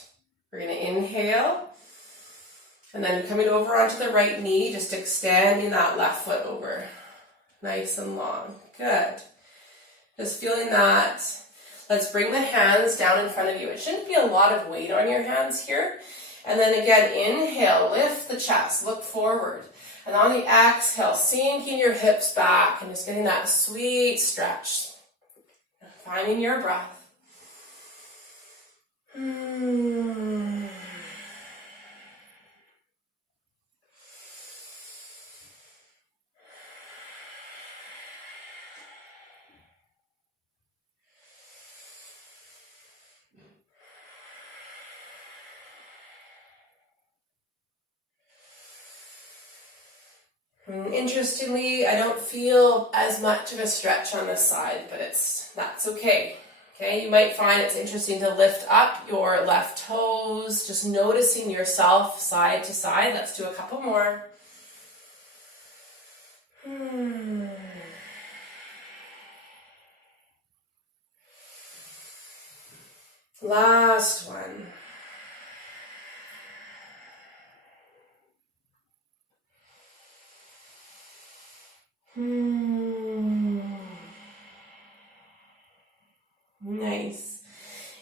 we're going to inhale. And then coming over onto the right knee, just extending that left foot over. Nice and long. Good. Just feeling that. Let's bring the hands down in front of you. It shouldn't be a lot of weight on your hands here. And then again, inhale, lift the chest, look forward. And on the exhale, sinking your hips back and just getting that sweet stretch. Finding your breath. Interestingly, I don't feel as much of a stretch on this side, but that's okay. Okay, you might find it's interesting to lift up your left toes, just noticing yourself side to side. Let's do a couple more. Last one. Nice.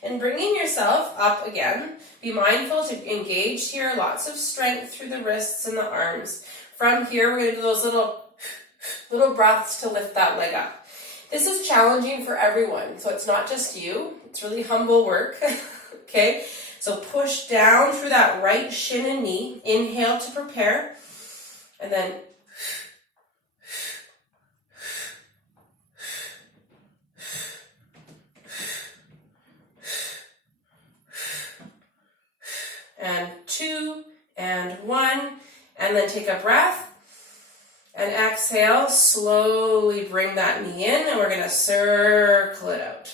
And bringing yourself up again, be mindful to engage here, lots of strength through the wrists and the arms. From here, we're going to do those little breaths to lift that leg up. This is challenging for everyone, so it's not just you. It's really humble work, okay? So push down through that right shin and knee. Inhale to prepare, and then and 2, and 1, and then take a breath, and exhale, slowly bring that knee in, and we're going to circle it out.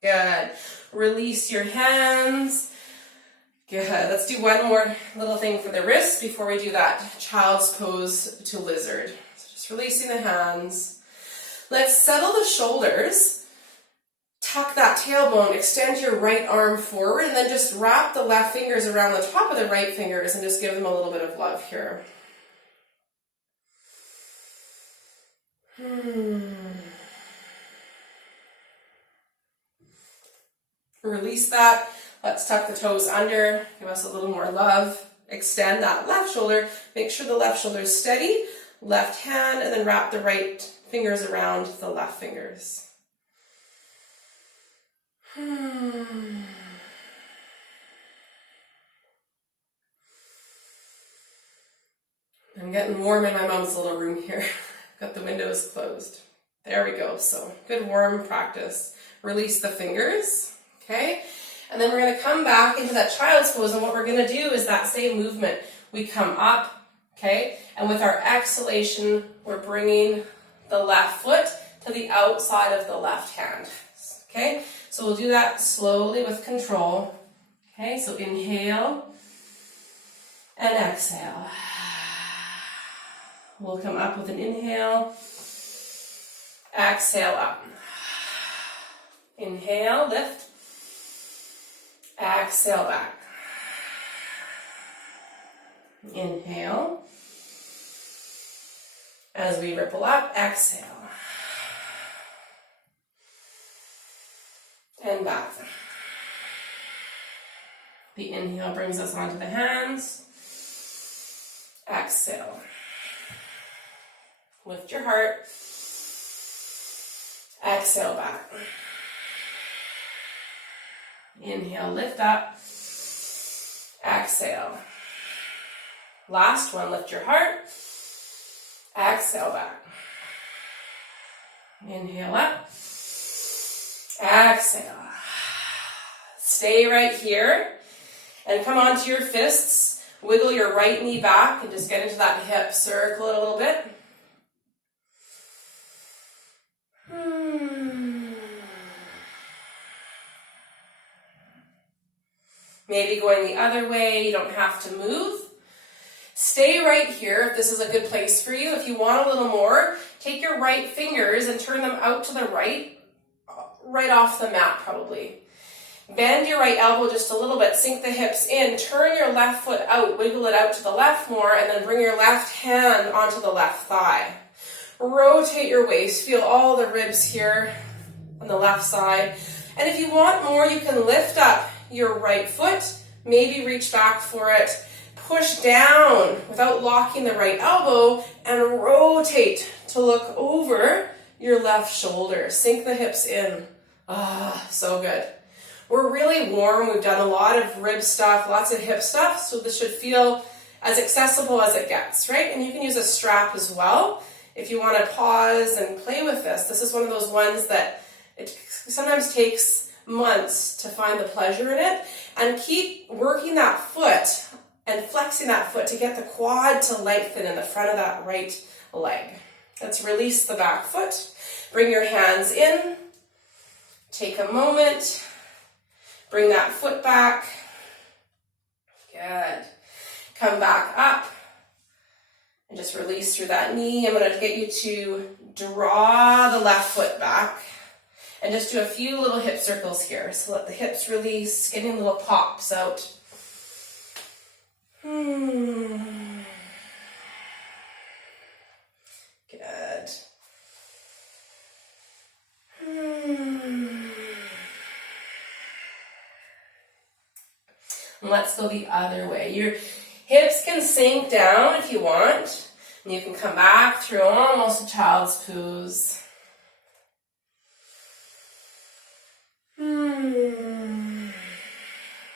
Good. Release your hands. Good. Let's do one more little thing for the wrists before we do that child's pose to lizard. So just releasing the hands. Let's settle the shoulders. Tuck that tailbone, extend your right arm forward, and then just wrap the left fingers around the top of the right fingers and just give them a little bit of love here. Release that. Let's tuck the toes under. Give us a little more love. Extend that left shoulder. Make sure the left shoulder is steady. Left hand, and then wrap the right fingers around the left fingers. I'm getting warm in my mom's little room here. Got the windows closed. There we go. So good warm practice. Release the fingers, okay? And then we're going to come back into that child's pose, and what we're going to do is that same movement. We come up, okay? And with our exhalation, we're bringing the left foot to the outside of the left hand, okay? So we'll do that slowly with control, okay? So inhale and exhale. We'll come up with an inhale, exhale up. Inhale, lift, exhale back. Inhale. As we ripple up, exhale. And back. The inhale brings us onto the hands. Exhale. Lift your heart. Exhale back. Inhale, lift up. Exhale. Last one, lift your heart. Exhale back. Inhale up. Exhale. Stay right here and come onto your fists. Wiggle your right knee back and just get into that hip circle a little bit. Maybe going the other way, you don't have to move. Stay right here if this is a good place for you. If you want a little more, take your right fingers and turn them out to the right off the mat probably. Bend your right elbow just a little bit, sink the hips in, turn your left foot out, wiggle it out to the left more, and then bring your left hand onto the left thigh. Rotate your waist, feel all the ribs here on the left side. And if you want more, you can lift up your right foot, maybe reach back for it, push down without locking the right elbow, and rotate to look over your left shoulder. Sink the hips in. So good. We're really warm. We've done a lot of rib stuff, lots of hip stuff, so this should feel as accessible as it gets, right? And you can use a strap as well if you want to pause and play with this. This is one of those ones that it sometimes takes months to find the pleasure in it, and keep working that foot and flexing that foot to get the quad to lengthen in the front of that right leg. Let's release the back foot. Bring your hands in. Take a moment. Bring that foot back. Good. Come back up and just release through that knee. I'm going to get you to draw the left foot back and just do a few little hip circles here. So let the hips release, getting little pops out. Good. And let's go the other way. Your hips can sink down if you want. And you can come back through almost a child's pose.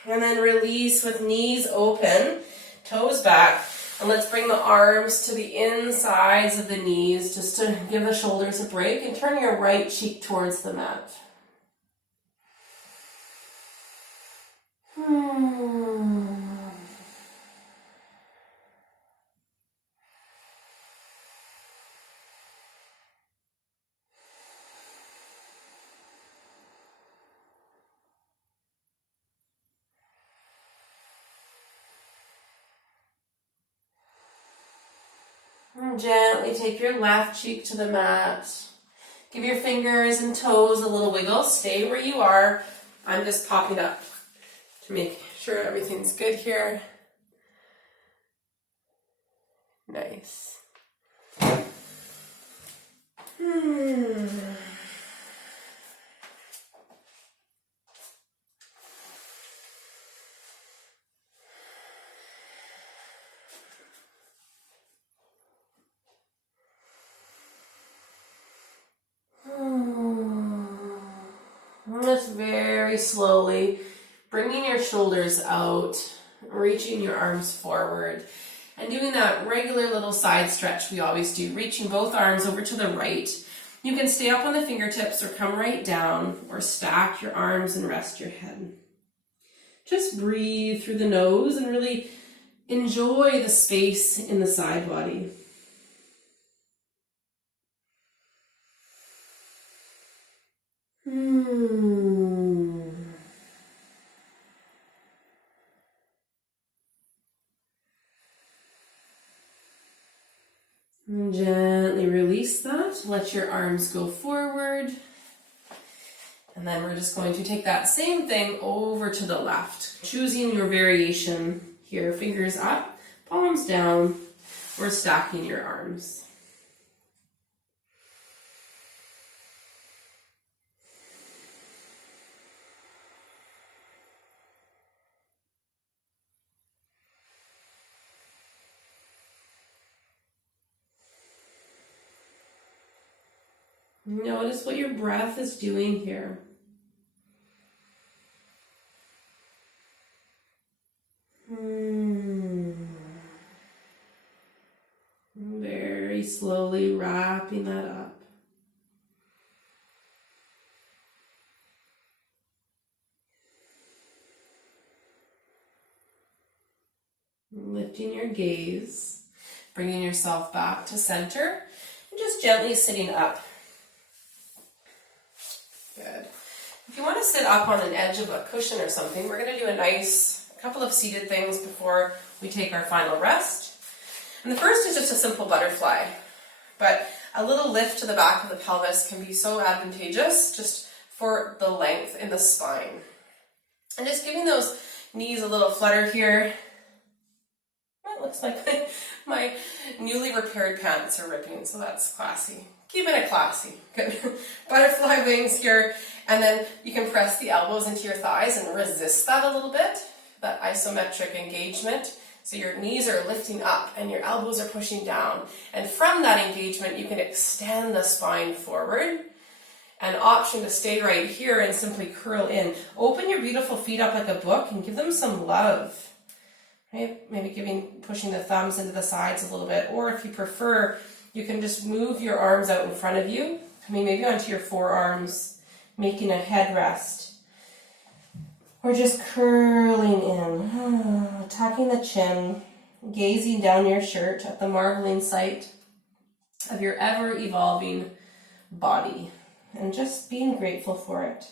And then release with knees open, toes back. And let's bring the arms to the insides of the knees just to give the shoulders a break, and turn your right cheek towards the mat. And gently take your left cheek to the mat. Give your fingers and toes a little wiggle. Stay where you are. I'm just popping up to make sure everything's good here. Nice. Just very slowly bringing your shoulders out, reaching your arms forward, and doing that regular little side stretch we always do, reaching both arms over to the right You can stay up on the fingertips or come right down or stack your arms and rest your head. Just breathe through the nose and really enjoy the space in the side body. And gently release that. Let your arms go forward. And then we're just going to take that same thing over to the left. Choosing your variation here. Fingers up, palms down, or stacking your arms. Notice what your breath is doing here. Very slowly wrapping that up. Lifting your gaze, bringing yourself back to center, and just gently sitting up. Good. If you want to sit up on an edge of a cushion or something, we're going to do a couple of seated things before we take our final rest. And the first is just a simple butterfly, but a little lift to the back of the pelvis can be so advantageous just for the length in the spine. And just giving those knees a little flutter here. It looks like my newly repaired pants are ripping, so that's classy. Keeping it classy. Good. Butterfly wings here, and then you can press the elbows into your thighs and resist that a little bit, that isometric engagement. So your knees are lifting up and your elbows are pushing down. And from that engagement, you can extend the spine forward. An option to stay right here and simply curl in. Open your beautiful feet up like a book and give them some love. Right? Maybe pushing the thumbs into the sides a little bit, or if you prefer, you can just move your arms out in front of you, coming maybe onto your forearms, making a headrest, or just curling in, tucking the chin, gazing down your shirt at the marveling sight of your ever-evolving body, and just being grateful for it.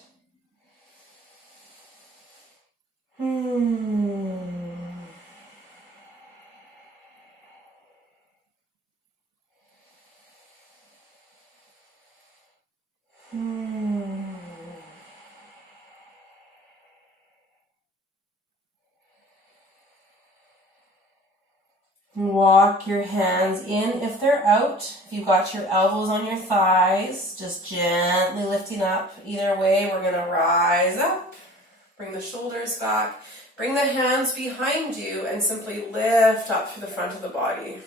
Walk your hands in. If they're out, if you've got your elbows on your thighs, just gently lifting up. Either way, we're going to rise up, bring the shoulders back, bring the hands behind you, and simply lift up to the front of the body.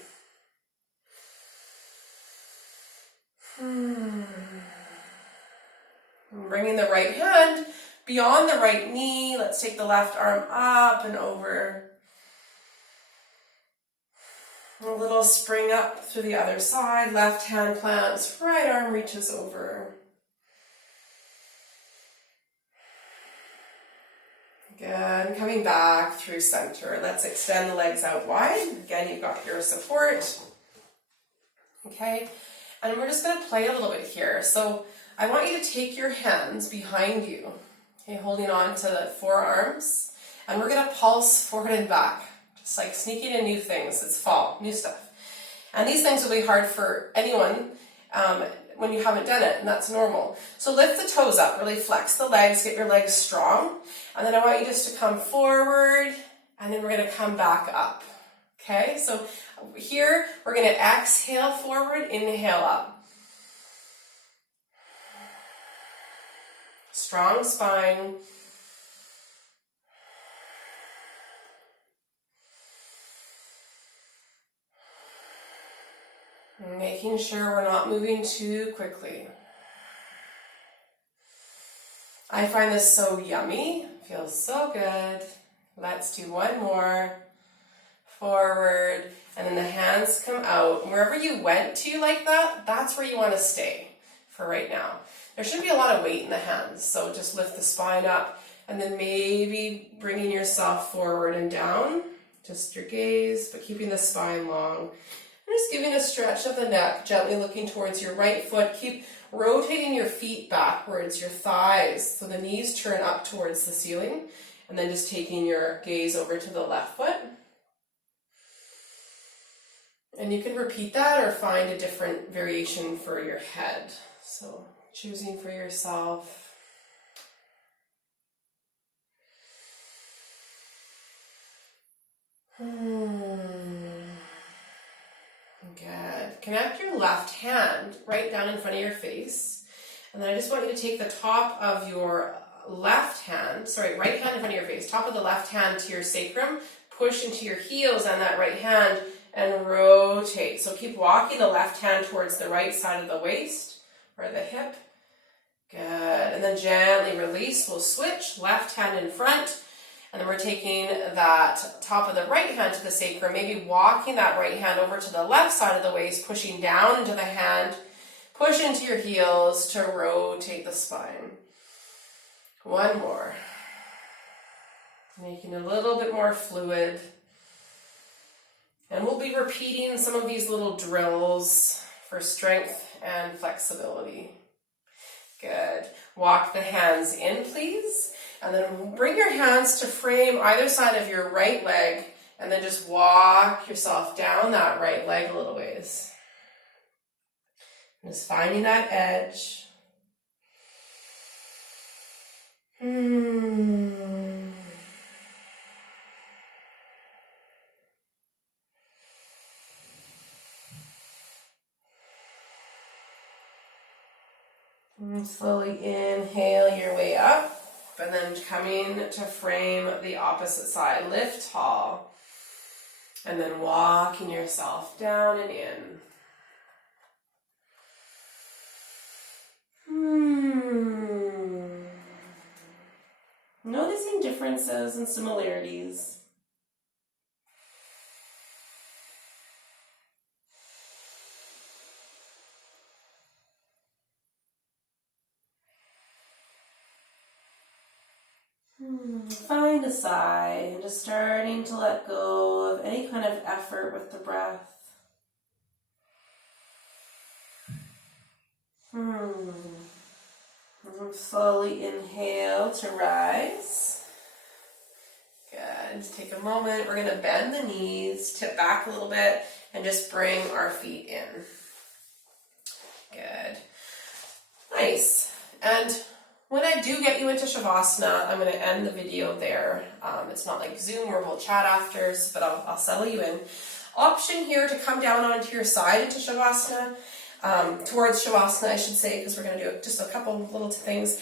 Bringing the right hand beyond the right knee. Let's take the left arm up and over. A little spring up through the other side. Left hand plants, right arm reaches over. Good. Coming back through center. Let's extend the legs out wide. Again, you've got your support. Okay. And we're just going to play a little bit here. So I want you to take your hands behind you, okay, holding on to the forearms, and we're going to pulse forward and back, just like sneaking in new things. It's fall, new stuff. And these things will be hard for anyone when you haven't done it, and that's normal. So lift the toes up, really flex the legs, get your legs strong, and then I want you just to come forward, and then we're going to come back up. Okay, so here we're going to exhale forward, inhale up. Strong spine. Making sure we're not moving too quickly. I find this so yummy. Feels so good. Let's do one more. Forward. And then the hands come out. Wherever you went to like that, that's where you want to stay. for right now. There shouldn't be a lot of weight in the hands, so just lift the spine up and then maybe bringing yourself forward and down, just your gaze, but keeping the spine long. And just giving a stretch of the neck, gently looking towards your right foot. Keep rotating your feet backwards, your thighs, so the knees turn up towards the ceiling, and then just taking your gaze over to the left foot. And you can repeat that or find a different variation for your head. So choosing for yourself. Good. Connect your left hand right down in front of your face. And then I just want you to take the top of your right hand in front of your face, top of the left hand to your sacrum, push into your heels and that right hand and rotate. So keep walking the left hand towards the right side of the waist or the hip. Good. And then gently release. We'll switch. Left hand in front. And then we're taking that top of the right hand to the sacrum, maybe walking that right hand over to the left side of the waist, pushing down into the hand, push into your heels to rotate the spine. One more. Making it a little bit more fluid. And we'll be repeating some of these little drills for strength and flexibility. Good. Walk the hands in, please. And then bring your hands to frame either side of your right leg, and then just walk yourself down that right leg a little ways. Just finding that edge. And slowly inhale your way up. And then coming to frame the opposite side. Lift tall. And then walking yourself down and in. Noticing differences and similarities. Find a sigh, and just starting to let go of any kind of effort with the breath. Slowly inhale to rise. Good. Just take a moment. We're going to bend the knees, tip back a little bit, and just bring our feet in. Good. Nice. And when I do get you into Shavasana, I'm going to end the video there. It's not like Zoom where we'll chat after, but I'll settle you in. Option here to come down onto your side into Shavasana, towards Shavasana, I should say, because we're going to do just a couple little things.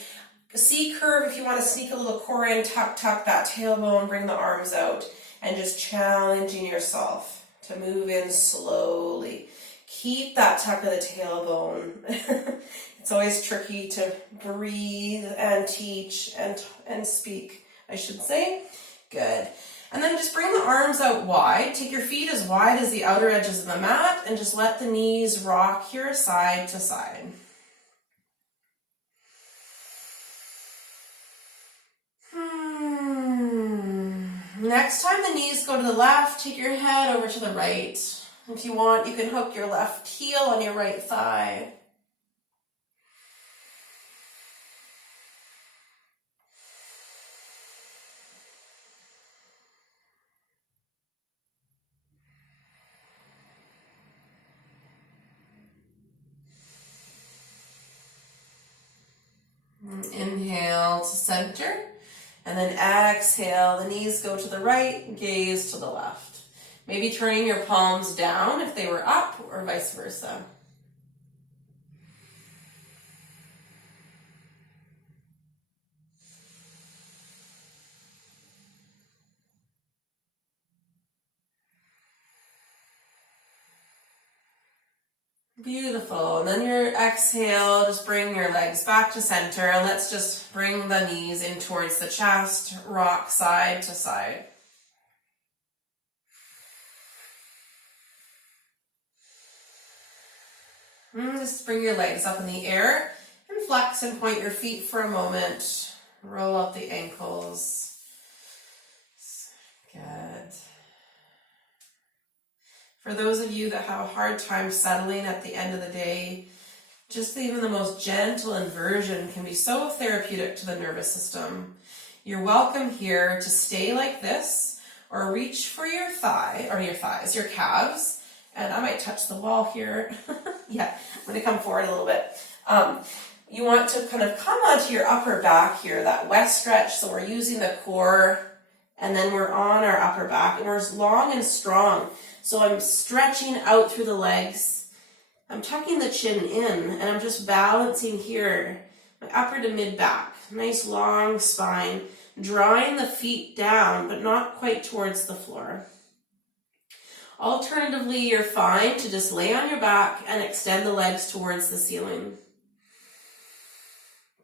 C curve, if you want to sneak a little core in, tuck that tailbone, bring the arms out, and just challenging yourself to move in slowly. Keep that tuck of the tailbone. It's always tricky to breathe and teach and speak, I should say. Good. And then just bring the arms out wide. Take your feet as wide as the outer edges of the mat and just let the knees rock here side to side. Next time the knees go to the left, take your head over to the right. If you want, you can hook your left heel on your right thigh. Inhale to center, and then exhale, the knees go to the right, gaze to the left. Maybe turning your palms down if they were up, or vice versa. Beautiful. And then your exhale, just bring your legs back to center, and let's just bring the knees in towards the chest, rock side to side. Just bring your legs up in the air and flex and point your feet for a moment. Roll out the ankles. Good. For those of you that have a hard time settling at the end of the day, just even the most gentle inversion can be so therapeutic to the nervous system. You're welcome here to stay like this or reach for your your calves. And I might touch the wall here. Yeah, I'm going to come forward a little bit. You want to kind of come onto your upper back here, that west stretch. So we're using the core and then we're on our upper back and we're long and strong. So I'm stretching out through the legs. I'm tucking the chin in and I'm just balancing here, my upper to mid back. Nice long spine, drawing the feet down, but not quite towards the floor. Alternatively, you're fine to just lay on your back and extend the legs towards the ceiling.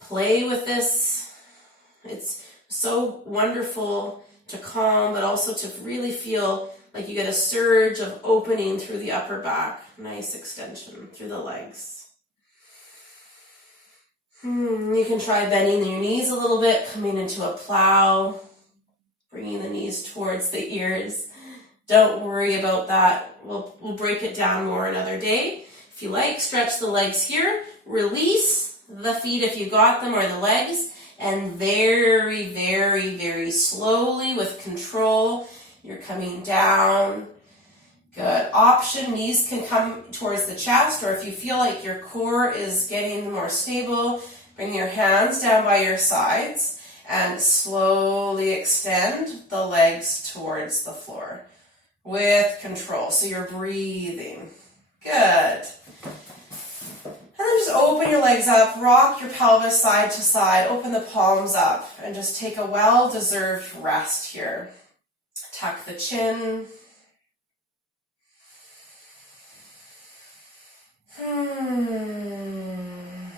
Play with this. It's so wonderful to calm, but also to really feel like you get a surge of opening through the upper back. Nice extension through the legs. You can try bending your knees a little bit, coming into a plow, bringing the knees towards the ears. Don't worry about that. We'll break it down more another day. If you like, stretch the legs here. Release the feet if you got them, or the legs. And very, very, very slowly with control, you're coming down. Good. Option, knees can come towards the chest, or if you feel like your core is getting more stable, bring your hands down by your sides and slowly extend the legs towards the floor with control. So you're breathing. Good. And then just open your legs up, rock your pelvis side to side, open the palms up, and just take a well-deserved rest here. Tuck the chin. And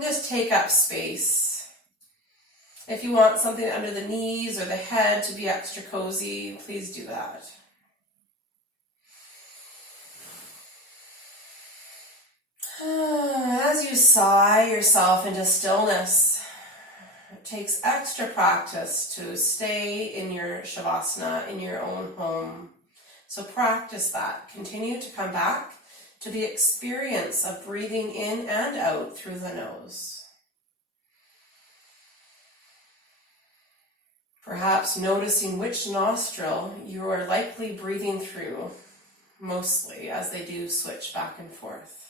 just take up space. If you want something under the knees or the head to be extra cozy, please do that. As you sigh yourself into stillness, it takes extra practice to stay in your Shavasana, in your own home. So practice that. Continue to come back to the experience of breathing in and out through the nose. Perhaps noticing which nostril you are likely breathing through mostly, as they do switch back and forth.